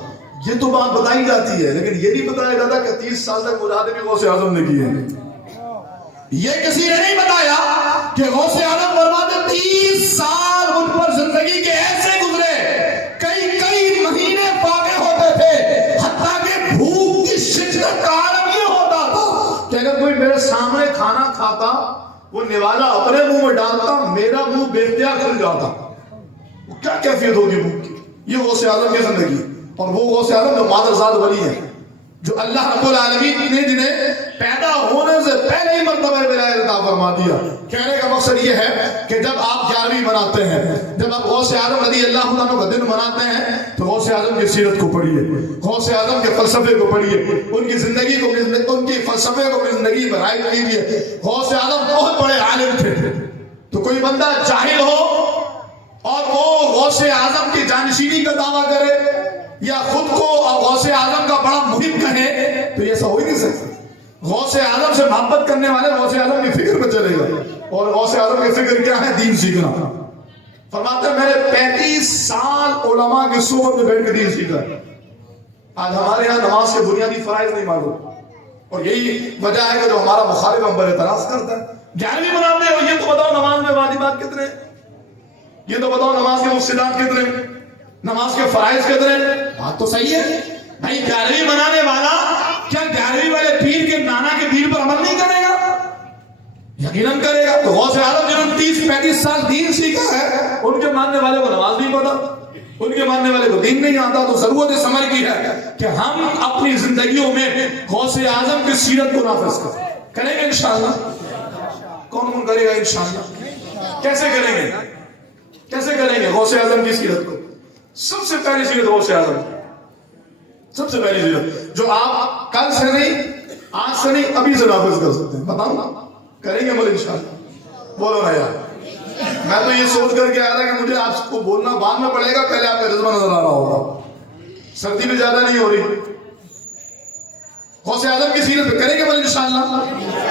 یہ تو بات بتائی جاتی ہے لیکن یہ نہیں بتایا جاتا کہ 30 سال تک مجاہدے بھی غوث اعظم نے کیے ہیں. یہ کسی نے نہیں بتایا کہ غوث اعظم فرماتے 30 سال مجھ پر زندگی کے ایسے گزرے, کئی مہینے فاقے ہوتے تھے, حتیٰ کہ بھوک کی شدت کا عالم یہ ہوتا تھا کہ اگر کوئی میرے سامنے کھانا کھاتا وہ نوالا اپنے منہ میں ڈالتا, میرا منہ بے اختیار کھل جاتا. وہ کیا کیفیت ہوگی بھوک کی؟ یہ غوث اعظم کی زندگی. اور وہ غوث اعظم جو مادرزاد ولی ہیں, جو اللہ رب العالمین نے جنہیں پیدا ہونے سے پہلے ہی مرتبہ ولایت عطا فرما دیا. کہنے کا مقصد یہ ہے کہ جب آپ 11ویں مناتے ہیں, جب آپ غوث اعظم رضی اللہ عنہ کا دن مناتے ہیں تو غوث اعظم کی سیرت کو پڑھیے, غوث اعظم کے فلسفے کو پڑھیے, ان کی زندگی کو, ان کی فلسفے کو اپنی زندگی میں رائج کیجیے. غوث اعظم بہت بڑے عالم تھے, تو کوئی بندہ جاہل ہو اور وہ غوث اعظم کی جانشینی کا دعویٰ کرے یا خود کو غوث اعظم کا بڑا محب کہے تو یہ ایسا ہو ہی نہیں سکتا. غوث اعظم سے محبت کرنے والے غوث اعظم کی فکر پہ چلے گا, اور غوث اعظم کی فکر کیا ہے؟ دین سیکھنا. فرماتے ہیں میں نے 35 سال علماء کی صحبت میں بیٹھ کے دین سیکھا. آج ہمارے یہاں نماز کے بنیادی فرائض نہیں معلوم, اور یہی وجہ ہے کہ جو ہمارا مخالف ہم پر اعتراض کرتا ہے. 11ویں مناتے ہو, یہ تو بتاؤ نماز میں واجبات کتنے, یہ تو بتاؤ نماز کے مفسدات کتنے, نماز کے فرائض کتنے. بات تو صحیح ہے بھائی, 11ویں منانے والا کیا 11ویں والے پیر کے نانا کے دین پر عمل نہیں کرے گا؟ یقیناً کرے گا. تو غوث اعظم جنہوں نے 30-35 سال دین سیکھا ہے, ان کے ماننے والے کو نماز نہیں پتا, ان کے ماننے والے کو دین نہیں آتا. تو ضرورت اس عمل کی ہے کہ ہم اپنی زندگیوں میں غوث اعظم کی سیرت کو نافذ کریں گے انشاءاللہ. کون کرے گا انشاءاللہ؟ کیسے کریں گے؟ کیسے کریں گے غوث اعظم کی سیرت کو؟ سب سے پہلی سیرت غوث اعظم, سب سے پہلی سیرت جو آپ کل سے نہیں, آج سے نہیں, ابھی سے نافذ کر سکتے ہیں. بتاؤں نا, کریں گے بولے انشاءاللہ. بولو نا یار, میں تو یہ سوچ کر کے آیا تھا کہ مجھے آپ کو بولنا بعد میں پڑے گا, پہلے آپ کا جذبہ نظر آ رہا ہوگا. سردی بھی زیادہ نہیں ہو رہی. غوث اعظم کی سیرت پہ کریں گے بولے انشاءاللہ.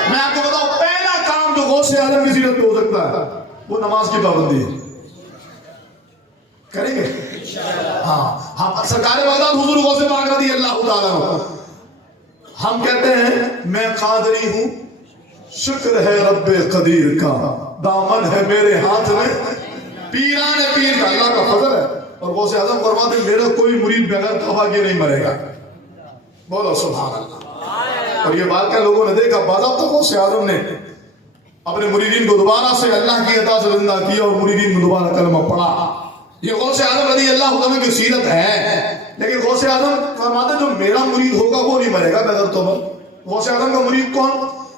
میں آپ کو بتاؤں پہلا کام جو غوث اعظم کی سیرت پہ ہو سکتا ہے وہ نماز کی پابندی ہے. کریں گے ہاں. سرکار بغداد حضور غوث پاک رضی اللہ تعالیٰ عنہ, ہم کہتے ہیں میں قادری ہوں, شکر ہے رب قدیر کا, دامن ہے میرے ہاتھ میں پیران پیر کا. اللہ کا فضل ہے. اور غوث اعظم فرماتے ہیں میرا کوئی مرید بغیر توبہ کے نہیں مرے گا. بولو سبحان اللہ. اور یہ واقعہ لوگوں نے دیکھا, باضابطہ غوث اعظم نے اپنے مریدین کو دوبارہ سے اللہ کی عطا سے زندہ کیا اور مریدین کو دوبارہ کلمہ پڑھا. یہ غوث اعظم رضی اللہ عنہ کی سیرت ہے. لیکن غوث اعظم فرماتے جو میرا مرید ہوگا وہ نہیں مرے گا بغیر توبہ. غوث اعظم کا مرید کون؟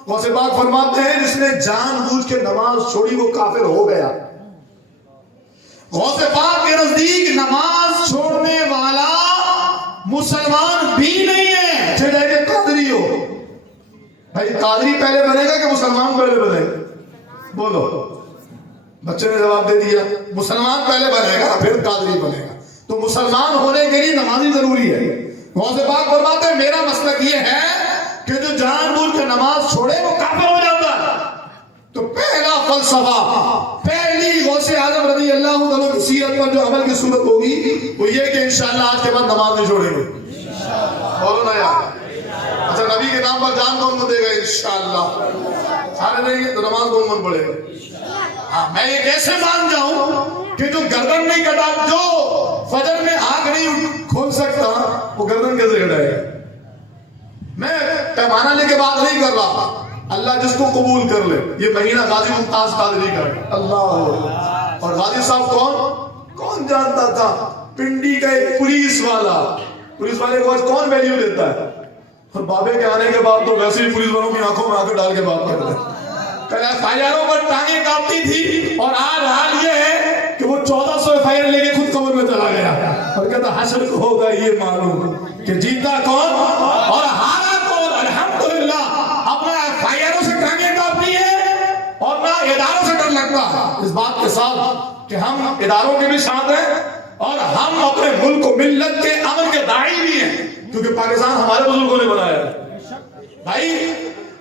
غوث پاک فرماتے ہیں جس نے جان بوجھ کے نماز چھوڑی وہ کافر ہو گیا. غوث پاک کے نزدیک نماز چھوڑنے والا مسلمان بھی نہیں ہے, چاہے کہ قادری ہو. بھائی قادری پہلے بنے گا کہ مسلمان پہلے بنے گا؟ بولو. بچے نے جواب دے دیا مسلمان پہلے بنے گا پھر قادری بنے گا. تو مسلمان ہونے کے لیے نمازی ضروری ہے. غوث پاک فرماتے ہیں میرا مسلک یہ ہے کہ جو جان بوجھ کے نماز چھوڑے وہ کافر ہو جاتا ہے. تو پہلا فلسفہ, پہلی غوث اعظم رضی اللہ عنہ کی سیرت پر جو عمل کی صورت ہوگی وہ یہ کہ انشاءاللہ آج کے بعد نماز نہیں چھوڑیں گے. بولو نا یار. اچھا نبی کے نام پر جان کون دے گا؟ انشاءاللہ. سارے دیں گے تو نماز کون پڑھے گا؟ میں یہ کیسے مان جاؤں کہ جو گردن نہیں کٹا، جو فجر میں آنکھ نہیں کھول سکتا، وہ گردن کیسے کٹائے گا؟ میں پیمانہ لے کے بات نہیں کر رہا، اللہ جس کو قبول کر لے۔ یہ مہینہ غازی ممتاز قادری کا ہے، اللہ۔ اور غازی صاحب کون جانتا تھا؟ پنڈی کا ایک پولیس والے کو آج کون ویلیو دیتا ہے؟ اور بابے کے آنے کے بعد تو ویسے ہی پولیس والوں کی آنکھوں میں آنکھ ڈال کے بات کرتے ہیں۔ پہلے فائروں پر ٹانگیں کاپتی تھی، اور آج حال یہ ہے کہ وہ 1400 فائر لے کے خود قبر میں چلا گیا اور کہتا حشر کو ہوگا یہ معلوم کہ جیتا کون اور ہارا کون۔ الحمدللہ اپنا فائروں سے ٹانگیں کاپتی ہے اور نہ اداروں سے ڈر لگتا، اس بات کے ساتھ کہ ہم اداروں کے بھی ساتھ ہیں اور ہم اپنے ملک و ملت کے امن کے داعی بھی ہیں، کیونکہ پاکستان ہمارے بزرگوں نے بنایا ہے۔ بھائی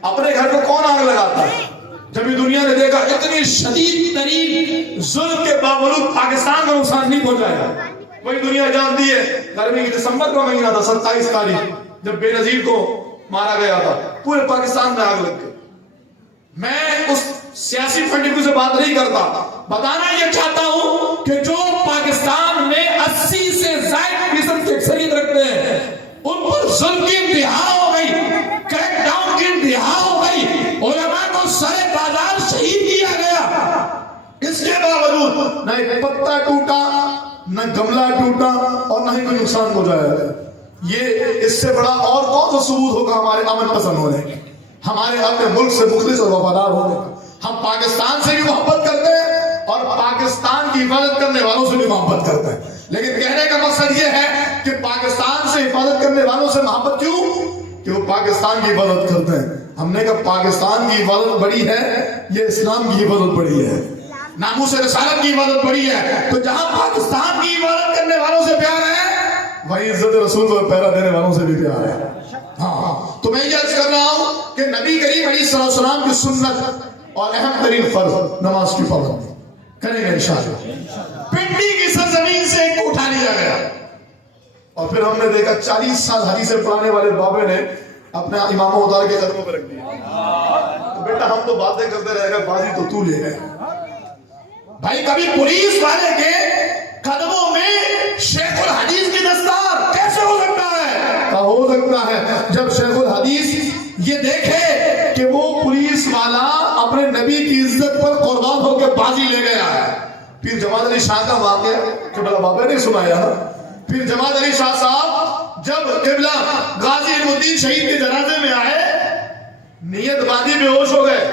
اپنے گھر کو کون آگ لگاتا ہے؟ جب یہ دنیا نے دیکھا اتنی شدید ترین ظلم کے باوجود پاکستان کو نقصان نہیں پہنچایا، وہی دنیا جانتی ہے۔ گرمی کی دسمبر کا مہینہ تھا، 27 تاریخ، جب بے نظیر کو مارا گیا تھا، پورے پاکستان میں آگ لگ گئی۔ میں اس سیاسی فنڈنگ سے بات نہیں کرتا، بتانا یہ چاہتا ہوں کہ جو پاکستان میں 80 سے زائد فیصد کی اکثریت رکھتے ہیں، ان پر ظلم کی انتہا ہو گئی، کریک ڈاؤن کی انتہا ہو گئی، علماء کو سرے بازار شہید کیا گیا۔ اس کے باوجود نہ ایک پتا ٹوٹا، نہ گملہ ٹوٹا، اور نہ ہی کوئی نقصان پہنچایا گیا۔ یہ اس سے بڑا اور کون سا ثبوت ہوگا ہمارے امن پسند ہونے کا، ہمارے اپنے ملک سے مخلص اور وفادار ہونے کا؟ ہم پاکستان سے بھی محبت کرتے ہیں اور پاکستان کی حفاظت کرنے والوں سے بھی محبت کرتے ہیں، لیکن کہنے کا مقصد یہ ہے کہ پاکستان سے حفاظت کرنے والوں سے محبت کیوں؟ کہ وہ پاکستان کی حفاظت کرتے ہیں۔ ہم نے کہا پاکستان کی حفاظت بڑی ہے، یہ اسلام کی حفاظت بڑی ہے، ناموس رسالت کی حفاظت بڑی ہے۔ تو جہاں پاکستان کی حفاظت کرنے والوں سے پیار ہے، وہیں عزت رسول کو پہرا دینے والوں سے بھی پیار ہے۔ ہاں، تو میں یہ عرض کر رہا ہوں کہ نبی کریم علیہ السلام کی سنت اور اہم ترین فرض نماز کی پابندی کریں گے انشاءاللہ۔ پنڈی کی سرزمین سے ایک کو اٹھا لیا گیا، اور پھر ہم نے دیکھا 40 سال حدیثیں پڑھانے والے بابے نے اپنے اماموں اتار کے قدموں پہ رکھ دیا۔ تو بیٹا ہم تو باتیں کرتے رہے گا، بازی تو تو لے گئے۔ بھائی کبھی پولیس والے کے قدموں میں شیخ الحدیث کی دستار کیسے ہو سکتا ہے؟ ہو سکتا ہے جب شیخ الحدیث یہ دیکھے کہ وہ پولیس والا اپنے نبی کی عزت پر قربان ہو کے بازی لے گیا ہے۔ پھر جماعت علی شاہ کا واقعہ کہ بلا بابا نے سنایا نا، پھر جماعت علی شاہ صاحب جب قبلہ غازی علم الدین شہید کے جنازے میں آئے، نیت باندھی بے ہوش ہو گئے،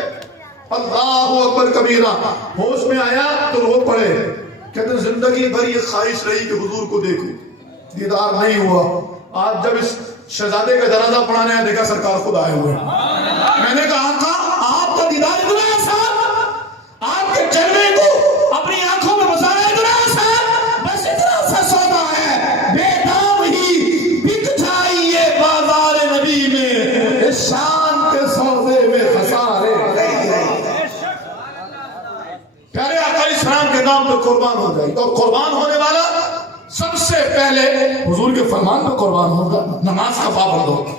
اللہ اکبر کبیرہ، ہوش میں آیا تو رو پڑے، کہتے ہیں زندگی بھر یہ خواہش رہی کہ حضور کو دیکھوں، دیدار نہیں ہوا۔ آج جب اس شہزادے کا جنازہ پڑھانے آیا، دیکھا سرکار خود آئے ہوئے۔ میں نے کہا آقا آپ کا دیدار اتنا آسان، آپ کے جلوے کو اپنی آنکھوں میں بسانا اتنا آسان، بس اتنا سا سودا ہے، بے دام ہی بک جائیے بازار نبی میں، اس شان کے سودے میں خسارے۔ پیارے آقا اسلام کے نام پہ قربان ہو جائے، اور قربان ہونے والا سب سے پہلے حضور کے فرمان پہ قربان ہوگا، نماز کا پابند ہوگا،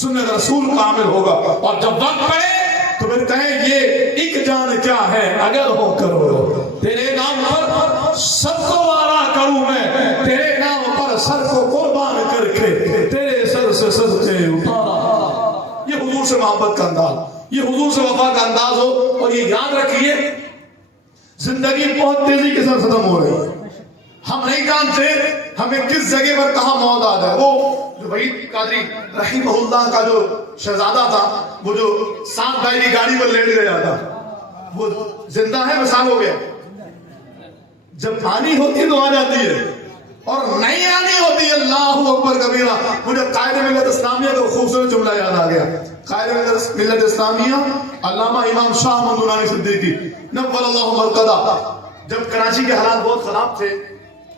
سنت رسول کا عامل ہوگا، اور جب وقت پڑے تو پھر کہیں یہ ایک جان کیا ہے اگر ہو کرو، تیرے نام پر سب کو وارا کروں میں، تیرے نام پر سر کو قربان کر کے تیرے سر سے صدقے اتارا۔ یہ حضور سے محبت کا انداز، یہ حضور سے وفا کا انداز ہو۔ اور یہ یاد رکھیے زندگی بہت تیزی کے ساتھ ختم ہو رہی ہے، ہم نہیں جانتے ہمیں کس جگہ پر کہاں موت آ جائے۔ وہ جو وحید قادری رحمہ اللہ کا جو شہزادہ تھا، وہ جو 7 بھائی کی گاڑی پر لیٹ گیا تھا، وہ زندہ ہے مثال ہو گیا؟ جب آنی ہوتی ہے تو آ جاتی ہے، اور نہیں آنی ہوتی ہے اللہ اکبر کبیرہ۔ مجھے قائد ملت اسلامیہ کا خوبصورت جملہ یاد آ گیا۔ قائد ملت اسلامیہ علامہ امام شاہ محمد نورانی صدیقی نور اللہ مرقدہ، جب کراچی کے حالات بہت خراب تھے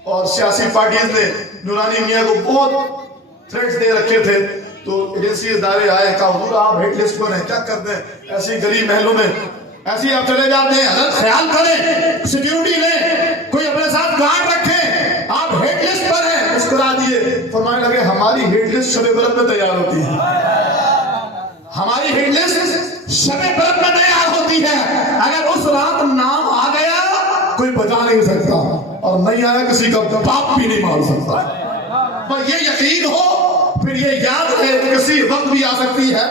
اور سیاسی پارٹیز نے نورانی میاں کو بہت تھریٹس دے رکھے تھے، تو ایجنسی ادارے آئے، کہا حضور آپ ہٹ لسٹ پر ہیں، کیا کرتے ہیں؟ ایسی گلی محلوں میں ایسی آپ چلے جاتے ہیں، حضرت خیال کریں، سیکیورٹی لیں، کوئی اپنے ساتھ گارڈ رکھیں، آپ ہٹ لسٹ پر ہیں۔ مسکرا دیے، فرمانے لگے ہماری ہٹ لسٹ شب برات میں تیار ہوتی ہے، ہماری ہٹ لسٹ شب برات میں تیار ہوتی ہے، اگر اس رات نام آ گیا کوئی بچا نہیں سکتا، اور نہیں آیا کسی کا باپ بھی نہیں مار سکتا۔ پر یہ یقین ہو، پھر یہ یاد رہے کہ کسی وقت بھی آ سکتی ہے،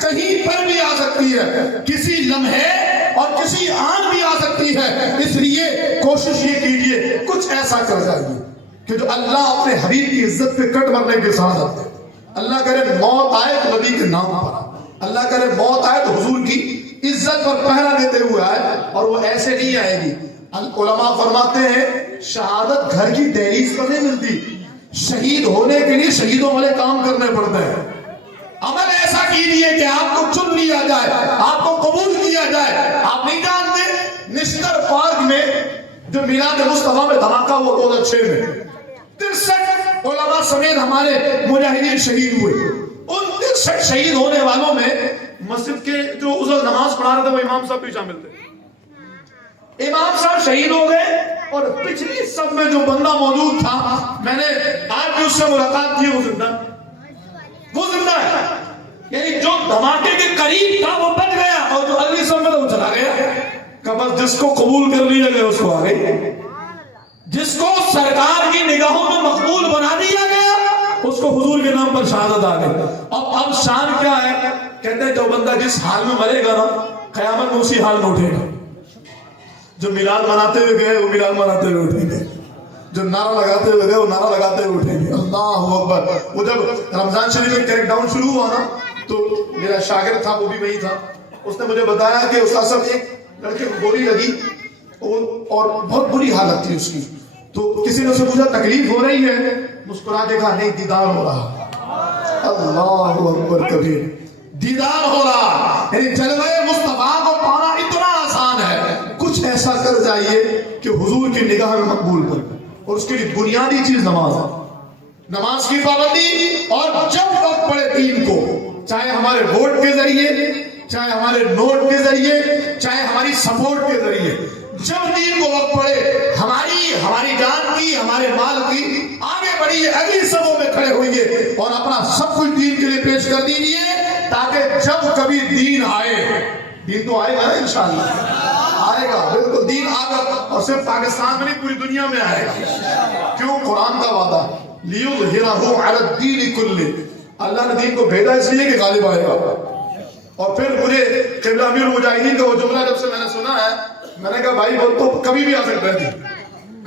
کہیں پر بھی آ سکتی ہے، کسی لمحے اور کسی آن بھی آ سکتی ہے۔ اس لیے کوشش یہ کیجئے کچھ ایسا کر جائیے کہ جو اللہ اپنے حبیب کی عزت پہ کٹ مرنے کے ساتھ، اللہ کرے موت آئے تو نبی کے نام پر، اللہ کرے موت آئے تو حضور کی عزت پر پہرا دیتے ہوئے آئے، اور وہ ایسے نہیں آئے گی۔ علماء فرماتے ہیں شہادت گھر کی دہلیز پر نہیں ملتی، شہید ہونے کے لیے شہیدوں والے کام کرنے پڑتے ہیں۔ عمل ایسا کیجیے کہ آپ کو چن لیا جائے، آپ کو قبول کیا جائے۔ آپ نہیں جانتے نشتر پارک میں جو میلاد مصطفیٰ میں دھماکہ ہوا 2006 میں، 63 علماء سمیت ہمارے مجاہدین شہید ہوئے۔ ان 63 شہید ہونے والوں میں مسجد کے جو عذر نماز پڑھا رہے تھے وہ امام صاحب بھی شامل تھے۔ امام صاحب شہید ہو گئے، اور پچھلی صف میں جو بندہ موجود تھا، میں نے آج بھی اس سے ملاقات کی، وہ زندہ ہے، یعنی جو دھماکے کے قریب تھا وہ بچ گیا، اور جو اگلی صف میں تھا وہ چلا گیا۔ کہ بس جس کو قبول کر لیا گیا اس کو آ گئی، جس کو سرکار کی نگاہوں میں مقبول بنا دیا گیا اس کو حضور کے نام پر شہادت آ گئی۔ اب شان کیا ہے؟ کہتے ہیں جو بندہ جس حال میں مرے گا نا، قیامت میں اسی حال میں اٹھے گا۔ جو میلاد مناتے ہوئے گئے وہ میلاد مناتے ہوئے اٹھیں گے، جو نعرہ لگاتے ہوئے گئے وہ نعرہ لگاتے ہوئے اٹھیں گے۔ اللہ اکبر۔ وہ جب رمضان شریف میں کریک ڈاؤن شروع ہوا نا، تو میرا شاگرد تھا، وہ بھی وہی تھا، اس نے مجھے بتایا کہ استاد صاحب ایک لڑکے کو گولی لگی اور بہت بری حالت تھی اس کی، تو کسی نے اسے پوچھا تکلیف ہو رہی ہے؟ مسکرا کے کہا نہیں، دیدار ہو رہا۔ اللہ اکبر کبیر، دیدار ہو رہا، یعنی جلوہ مصطفیٰ کو پانا اتنا آسان ہے۔ کچھ ایسا کر جائیے کہ حضور کی نگاہ میں مقبول کر، اور اس کے لیے بنیادی چیز نماز ہے، نماز کی پابندی۔ اور جب وقت پڑے دین کو، چاہے ہمارے ووٹ کے ذریعے، چاہے ہمارے نوٹ کے ذریعے، چاہے ہماری سپورٹ کے ذریعے، جب دین کو وقت پڑے، ہماری جان کی، ہمارے مال کی، آگے بڑھیے، اگلی صفوں میں کھڑے ہوئیے اور اپنا سب کچھ دین کے لیے پیش کر دیجیے، تاکہ جب کبھی دین آئے، دین تو آئے گا نا انشاءاللہ، آئے گا، بالکل دین آ کر، اور صرف پاکستان میں نہیں پوری دنیا میں آئے گا۔ کیوں؟ قرآن کا وعدہ لِيُظْهِرَهُ عَلَى الدِّينِ كُلِّهِ، اللہ نے دین کو بھیجا اس لیے کہ غالب آئے گا۔ اور پھر مجھے قبلہ امیر المجاہدین کا وہ جملہ جب سے میں نے سنا ہے، میں نے کہا بھائی وہ تو کبھی بھی آ سکتا ہے،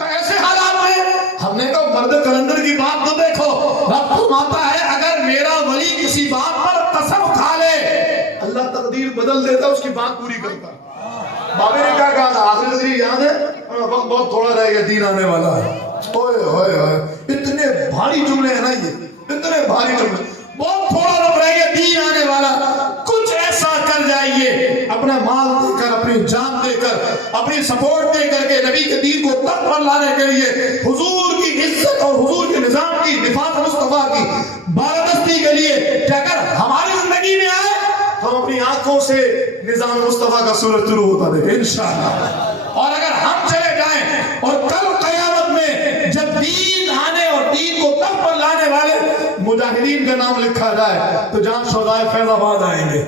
ایسے حالات میں ہم نے کہا مرد کلندر کی بات تو دیکھو، رب فرماتا ہے اگر میرا ولی کسی بات پر قسم کھا لے، اللہ تقدیر بدل دیتا، اس کی بات پوری کرتا۔ بابے نے کیا کہا تھا؟ آخری تقریر یاد ہے؟ وقت بہت تھوڑا رہ گیا، دین آنے والا ہے۔ اوئے ہوئے ہوئے، اتنے بھاری جملے ہیں نا یہ، اتنے بھاری جملے، بہت تھوڑا وقت رہ گیا، دین آنے والا۔ کچھ ایسا کر جائیے، اپنا مال دے کر، اپنی جان دے کر، اپنی سپورٹ دے کر کے نبی کے دین کو تک پر لانے کے لیے، حضور کی عزت اور حضور کے نظام کی، نفاذ مصطفیٰ کی بالادستی کے لیے، کہ اگر ہماری زندگی میں آئے ہم اپنی آنکھوں سے نظام مصطفیٰ کا سورج شروع ہوتا دیکھیں انشاءاللہ۔ اور اگر ہم چلے جائیں اور کل قیامت میں جب دین آنے اور دین کو تک پر لانے والے مجاہدین کا نام لکھا جائے، تو جہاں شہدائے فیض آباد آئیں گے،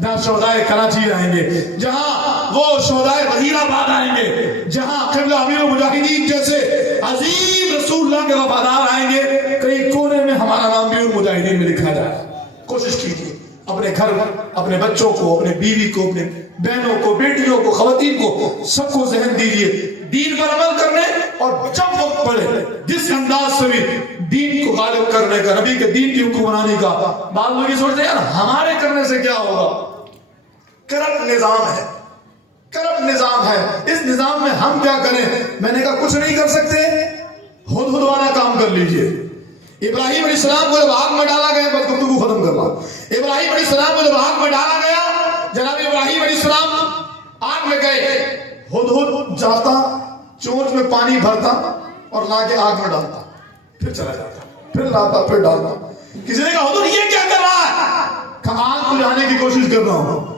جہاں شہدائے کراچی آئیں گے، جہاں وہ شہدائے وزیر آباد آئیں گے، جہاں قبلہ امیر المجاہدین جیسے عظیم رسول اللہ کے وفادار آئیں گے، کئی کونے میں ہمارا نام بھی ان مجاہدین میں لکھا جائے۔ کوشش کیجیے اپنے گھر، اپنے بچوں کو، اپنے بیوی کو، اپنے بہنوں کو، بیٹیوں کو، خواتین کو، سب کو ذہن دیجیے دین پر عمل کرنے، اور جب وقت پڑے جس انداز سے بھی دین کو غالب کرنے کا، نبی کے دین کی حکمرانی کا۔ بعض لوگ یہ سوچتے ہیں یار ہمارے کرنے سے کیا ہوگا؟ کرپٹ نظام ہے، کرپٹ نظام ہے، اس نظام میں ہم کیا کریں؟ میں نے کہا کچھ نہیں کر سکتے، ہدہد والا کام کر لیجئے۔ ابراہیم علیہ السلام کو جب آگ میں ڈالا گیا، بس گفتگو ختم کر رہا، ابراہیم علیہ السلام کو جب آگ میں ڈالا گیا، جناب ابراہیم علیہ السلام آگ میں گئے، ہدہد جاتا، چونچ میں پانی بھرتا اور لا کے آگ میں ڈالتا، پھر چلا جاتا، پھر لاتا، پھر ڈالتا۔ کسی نے کہا ہدہد یہ کیا کر رہا ہے؟ کہا آگ بجھانے کی کوشش کر رہا ہوں۔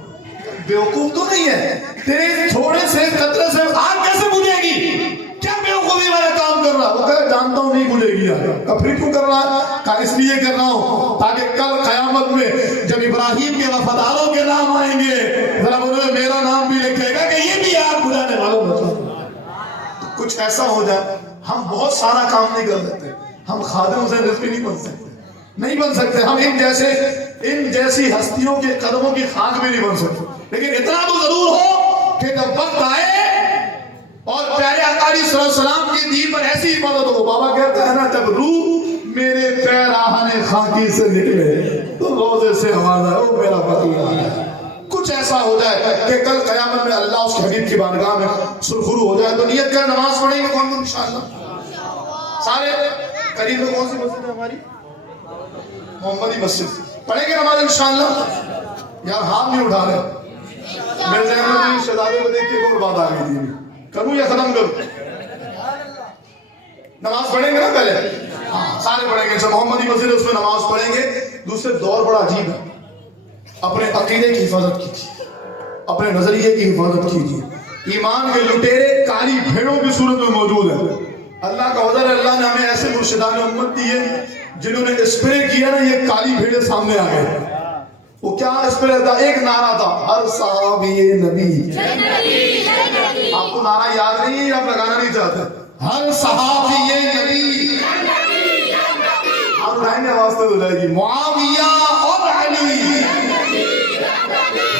بیوقوف تو نہیں ہے، تیرے تھوڑے سے قطرے سے آگ کیسے بجھے گی؟ کیا بیوقوفی والا کام کر رہا؟ وہ کہا جانتا ہوں نہیں بجھے گی آگ۔ کہا پھر کیوں کر رہا ہے؟ کہا اس لیے کر رہا ہوں تاکہ کل قیامت میں جب ابراہیم کے وفاداروں کے نام آئیں گے، ذرا انہوں نے میرا نام بھی لکھے گا کہ یہ بھی آگ بجھانے والوں میں سے۔ کچھ ایسا ہو جائے ہم بہت سارا کام نہیں کر سکتے, ہم خادم حسین رضوی نہیں بن سکتے, نہیں بن سکتے, ہم ان جیسی ہستیوں کے قدموں کی خاک بھی نہیں بن سکتے, لیکن اتنا تو ضرور ہو کہ جب وقت آئے اور پیارے آقا صلی اللہ علیہ وسلم کی دین پر ایسی عبادت ہو. بابا کہتا ہے نا, جب روح میرے پیر آہن خاکی سے نکلے تو روزے سے آواز آئے, او میرا پتی, کچھ ایسا ہو جائے کہ کل قیامت میں اللہ اس کے حبیب کی بارگاہ میں سرخرو ہو جائے. تو نیت کر نماز پڑھیں گے کون کون انشاءاللہ سارے. قریب میں کون سی مسجد ہے ہماری؟ محمدی مسجد. پڑھیں گے نماز انشاءاللہ. یار ہاتھ نہیں اٹھا رہے, میرے ذہن میں شہزادے کو دیکھ کے ایک اور بات آ گئی تھی, کروں یا ختم کروں؟ نماز پڑھیں گے نا پہلے, سارے پڑھیں گے. محمدی مسجد اس میں نماز پڑھیں گے. دوسرے دور بڑا عجیب ہے, اپنے عقیدے کی حفاظت کیجیے, اپنے نظریے کی حفاظت کیجیے. ایمان کے لٹیرے کالی بھیڑوں کی صورت میں موجود ہیں. اللہ کا عذر, اللہ نے ہمیں ایسے مرشدان امت دیے جنہوں نے اسپرے کیا نا, یہ کالی بھیڑیں سامنے آ گئے. وہ کیا اسپرے تھا؟ ایک نعرہ تھا, ہر صحابی نبی. آپ کو نعرہ یاد نہیں ہے, آپ لگانا نہیں چاہتے؟ ہر صحابی نبی. آپ اٹھائیں گے آواز تو ہو جائے گی. معاویہ اور علی,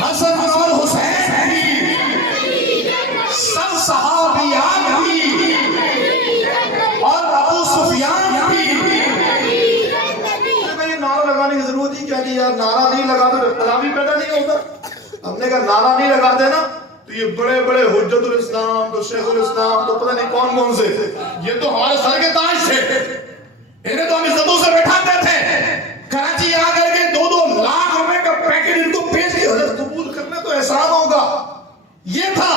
حسن اور حسین بھی, سب صحابیان بھی, اور ابو سفیان بھی. یہ نعرہ لگانے کی ضرورت ہی کیا کہ یار نعرہ نہیں لگا تو اختلاف ہی پیدا نہیں ہوتا. ہم نے کہا نعرہ نہیں لگاتے نا تو یہ بڑے بڑے حجت الاسلام, تو شیخ الاسلام, تو پتہ نہیں کون کون سے, یہ تو ہمارے سر کے تاج تھے, انہیں تو ہم عزتوں سے بیٹھاتے تھے. کراچی آ کر کے 2-2 لاکھ روپے کا پیکٹ ان کو پیش کی, حضرت قبول کرنا تو احسان ہوگا. یہ تھا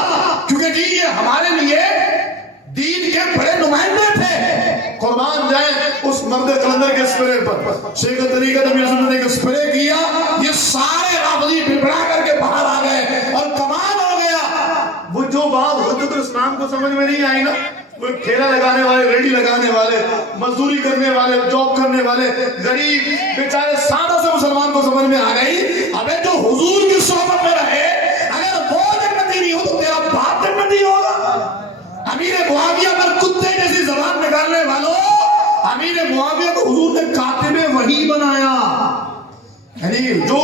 کیونکہ جی یہ ہمارے لیے دین کے بڑے نمائندے تھے. قربان جائیں اس مرد قلندر کے اسپرے پر. شیخ طریقت امیر سنت نے اسپرے کیا, یہ سارے رافضی بڑبڑا کر کے باہر آ گئے اور کمال ہو گیا. وہ جو بات حجت الاسلام کو سمجھ میں نہیں آئی نا, وہ ٹھیلا لگانے والے, ریڈی لگانے والے, مزدوری کرنے والے, جاب کرنے والے, غریب بیچارے سادہ سے مسلمان کو سمجھ میں آ گئی. ابے جو حضور کی صحبت میں رہے, اگر وہ جنتی نہیں ہو تو تیرا باپ جنتی ہوگا. امیر معاویہ پر کتے جیسی زبان نکالنے والوں, امیر معاویہ کو حضور نے کاتب وحی بنایا. یعنی جو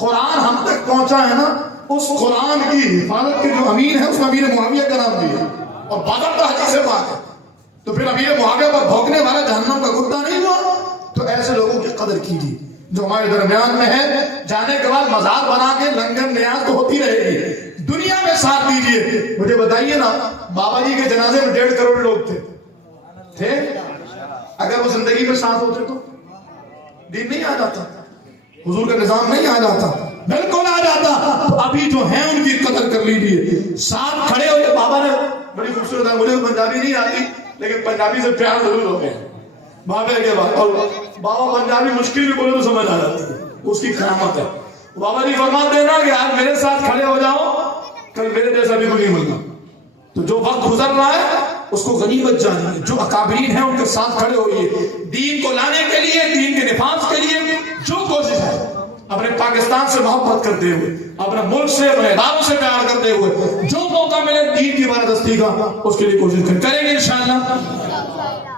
قرآن ہم تک پہنچا ہے نا, اس قرآن کی حفاظت کے جو امین ہے اس میں امیر معاویہ کا نام بھی ہے, اور باضابطہ حدیث سے پاک ہے. تو پھر امیر معاویہ پر بھونکنے والا جہنم کا کتا نہیں ہوا. تو ایسے لوگوں کی قدر کیجیے جو ہمارے درمیان میں ہے. جانے کے بعد مزار بنا کے لنگر نیاز تو ہوتی رہے گی, دنیا میں ساتھ دیجیے. مجھے بتائیے نا, بابا جی کے جنازے میں 1.5 کروڑ لوگ تھے. اگر وہ زندگی میں ساتھ ہوتے تو دین نہیں آ جاتا, حضور کا نظام نہیں آ جاتا, بالکل آ جاتا. تو ابھی جو ہیں ان کی قدر کر لیجیے, ساتھ کھڑے ہوئے. بابا نے بڑی خوبصورت ہے, مجھے پنجابی نہیں آتی لیکن پنجابی سے پیار ضرور ہو گیا بابے کے بعد. اور بابا پنجابی مشکل بھی بولے تو سمجھ آ جاتی ہے, اس کی کرامت ہے. بابا جی فرماتے ہیں نا کہ آج میرے ساتھ کھڑے ہو جاؤ, کل میرے جیسا بھی کوئی نہیں ملنا. تو جو وقت گزر رہا ہے اس کو غنیمت جانیے. جو اکابرین ہیں ان کے ساتھ کھڑے ہوئیے, دین کو لانے کے لیے, دین کے نفاذ کے لیے جو کوشش ہے, اپنے پاکستان سے محبت کرتے ہوئے, اپنے ملک سے, اپنے اداروں سے پیار کرتے ہوئے, جو موقع ملے دین کی بالادستی کا, اس کے لیے کوشش کریں گے انشاءاللہ.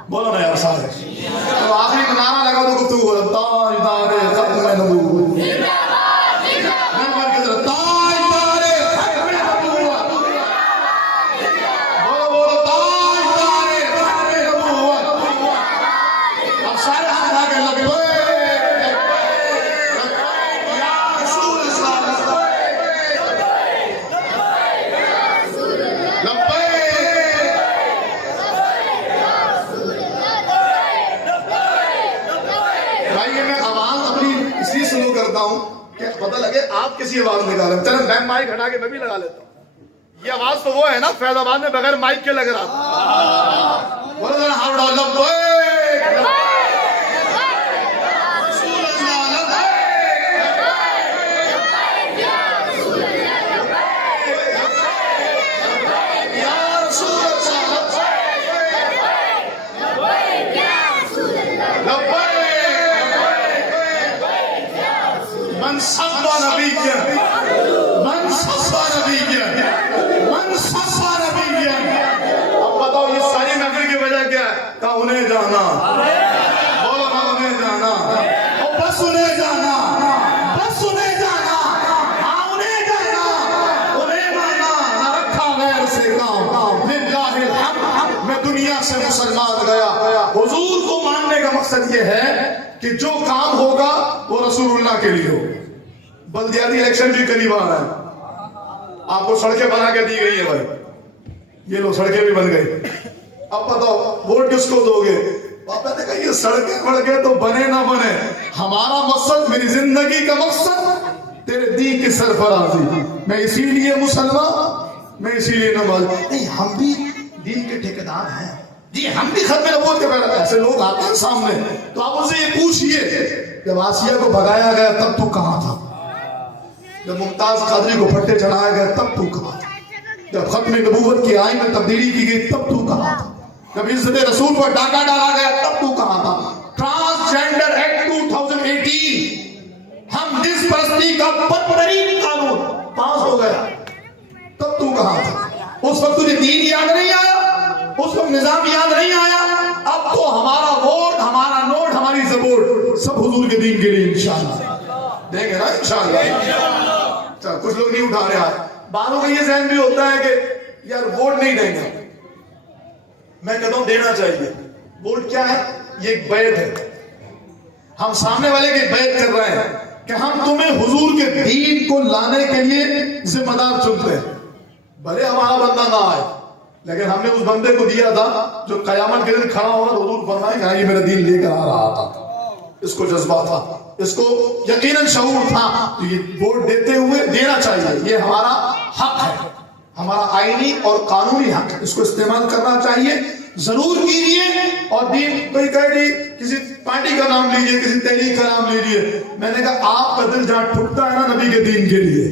بولو نا یار سارے. تو آخری کو نعرہ لگا دو گفتگو کو, تاجدار ختم نبوت. پتہ لگے آپ کسی آواز نکالیں. چلیں میں مائک ہٹا کے میں بھی لگا لیتا ہوں. یہ آواز تو وہ ہے نا فیض آباد میں بغیر مائک کے لگ رہا تھا. بولو ذرا ہاؤ ڈاؤن لبیک رسول اللہ لبیک یا رسول اللہ لبیک. من سب نبی کیا, من سب نبی کیا, من سب نبی کیا. اب بتاؤ حضور کو ماننے کا مقصد یہ ہے کہ جو کام ہوگا وہ رسول اللہ کے لیے ہو. بلدیاتی الیکشن بھی قریب آ رہا ہے, آپ کو سڑکیں بنا کے دی گئی ہے بھائی, یہ لو سڑکیں بھی بن گئی, اب بتاؤ ووٹ کس کو دو گے؟ پاپا نے کہا یہ سڑکیں بڑھ گئے تو بنے نہ بنے, ہمارا مقصد, میری زندگی کا مقصد تیرے دین کی سرفرازی. میں اسی لیے مسلمان, میں اسی لیے نماز. نہیں, ہم بھی دین کے ٹھیکیدار ہیں جی, ہم بھی ختم نبوت کے پہلے. ایسے لوگ آتے ہیں سامنے تو آپ ان سے یہ پوچھئے, جب آسیہ کو بھگایا گیا تب تو کہاں تھا؟ جب ممتاز قادری کو پھٹے چڑھایا گیا تب تو کہاں تھا؟ جب ختم نبوت کی آئین میں تبدیلی کی گئی تب تو کہاں تھا؟ جب عزت رسول پر ڈاکہ ڈالا گیا تب تو کہاں تھا؟ ٹرانسجینڈر ایکٹ 2018, ہم جس پرستی کا بدترین قانون پاس ہو گیا, تب تو کہاں تھا؟ اس وقت تجھے دین یاد نہیں آیا, اس وقت نظام یاد نہیں آیا. اب تو ہمارا ووٹ, ہمارا نوٹ, ہماری سپورٹ سب حضور کے دین کے لیے انشاءاللہ دیں گے نا انشاءاللہ. کچھ لوگ نہیں اٹھا رہے ہیں, بعضوں کا یہ ذہن بھی ہوتا ہے کہ یار ووٹ نہیں دیں گے. میں کہتا ہوں دینا چاہیے. ووٹ کیا ہے؟ یہ ایک بیعت ہے, ہم سامنے والے کی بیعت کر رہے ہیں کہ ہم تمہیں حضور کے دین کو لانے کے لیے ذمہ دار چنتے ہیں. بھلے ہمارا بندہ نہ آئے, لیکن ہم نے اس بندے کو دیا تھا جو قیامت کے دن کھڑا ہوگا تو حضور فرمائے کہ ہاں یہ میرا دین لے کر آ رہا تھا. اس کو جذبہ تھا, اس کو یقیناً شعور تھا, تو یہ ووٹ دیتے ہوئے دینا چاہیے. یہ ہمارا حق ہے, ہمارا آئینی اور قانونی حق ہے, اس کو استعمال کرنا چاہیے. ضرور کیجیے. اور دین کوئی کہہ دی کسی پارٹی کا نام لیجیے, کسی تحریک کا نام لیجیے. میں نے کہا آپ کا دل جہاں ٹوٹتا ہے نا نبی کے دین کے لیے,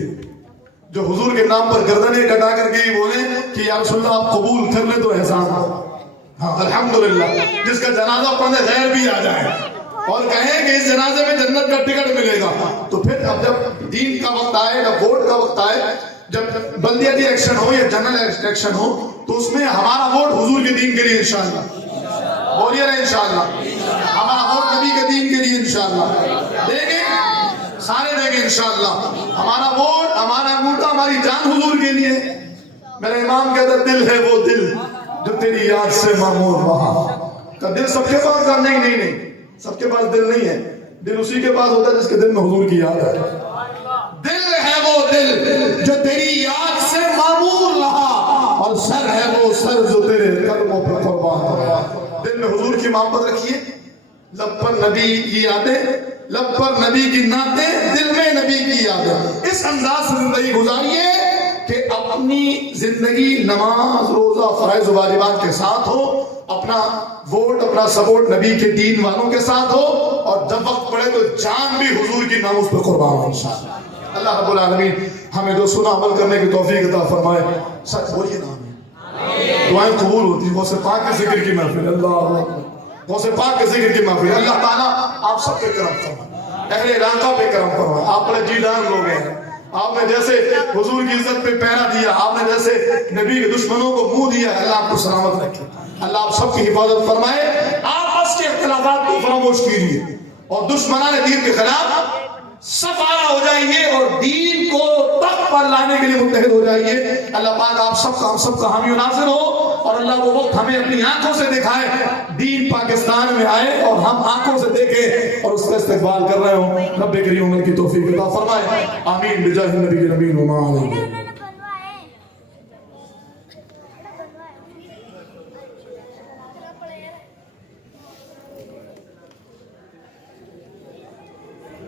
جو حضور کے نام پر گردنیں کٹا کر کے یہ بولے کہ یا رسول اللہ آپ قبول کر لیں تو احسان ہو. ہاں الحمدللہ. جس کا جنازہ پڑھنے غیر بھی آ جائے اور کہیں کہ اس جنازے میں جنت کا ٹکٹ ملے گا, تو پھر اب جب دین کا وقت آئے, جب ووٹ کا وقت آئے, جب بلدیاتی الیکشن ہو یا جنرل الیکشن ہو, تو اس میں ہمارا ووٹ حضور کے دین کے لیے انشاءاللہ. بولیے نا انشاءاللہ. ہمارا ووٹ نبی کے دین کے لیے انشاءاللہ دیں گے, سارے دیں گے انشاءاللہ. ہمارا ووٹ, ہمارا انگوٹھا, ہماری جان حضور کے لیے. میرا امام کہتا دل ہے وہ دل جو تیری یاد سے معمور رہا. کہ دل سب کے پاس کرنا ہی نہیں, سب کے پاس دل نہیں ہے. دل اسی کے پاس ہوتا ہے جس کے دل میں حضور کی یاد ہے. دل ہے وہ دل جو تیری یاد سے معمور رہا, اور سر ہے وہ سر جو تیرے قدموں پر قربان رہا. دل میں حضور کی محبت رکھیے, لب پر نبی کی یادیں, لب پر نبی کی نعتیں, دل میں نبی کی یادیں. اس انداز سے زندگی گزاریے کہ اپنی زندگی نماز, روزہ, فرائض و واجبات کے ساتھ ہو, اپنا ووٹ, اپنا سپورٹ نبی کے دین والوں کے ساتھ ہو, اور جب وقت پڑے تو جان بھی حضور کی ناموس پہ قربان ہو انشاءاللہ. اللہ رب العالمین ہمیں جو سنا عمل کرنے کی توفیق عطا فرمائے. سچ بولیے نا, دعائیں قبول ہوتی. غوث پاک کے ذکر کی محفل, اللہ غوث پاک کے ذکر کی محفل. اللہ تعالیٰ آپ سب پہ کرم فرمائے, اہل علاقہ پہ کرم فرمائے. آپ بڑے جیلان لوگ ہیں, آپ نے جیسے حضور کی عزت پہ پہرا دیا, آپ نے جیسے نبی کے دشمنوں کو منہ دیا, اللہ آپ کو سلامت رکھے. اللہ آپ سب کی حفاظت فرمائے. آپس کے اختلافات کو فراموش کیجیے اور دشمنان دین کے خلاف صفارہ ہو جائیے اور دین کو تخت پر لانے کے لیے متحد ہو جائیے. اللہ پاک آپ سب کا, ہم سب کا حامی و ناصر ہو, اور اللہ وہ وقت ہمیں اپنی آنکھوں سے دکھائے, دین پاکستان میں آئے اور ہم آنکھوں سے دیکھیں اور اس کا استقبال کر رہے ہوں. رب کریم عمل کی توفیق عطا فرمائے. آمین بجاہ النبی الامین وما علیہ.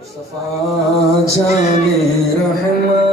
صفا جانے رحمت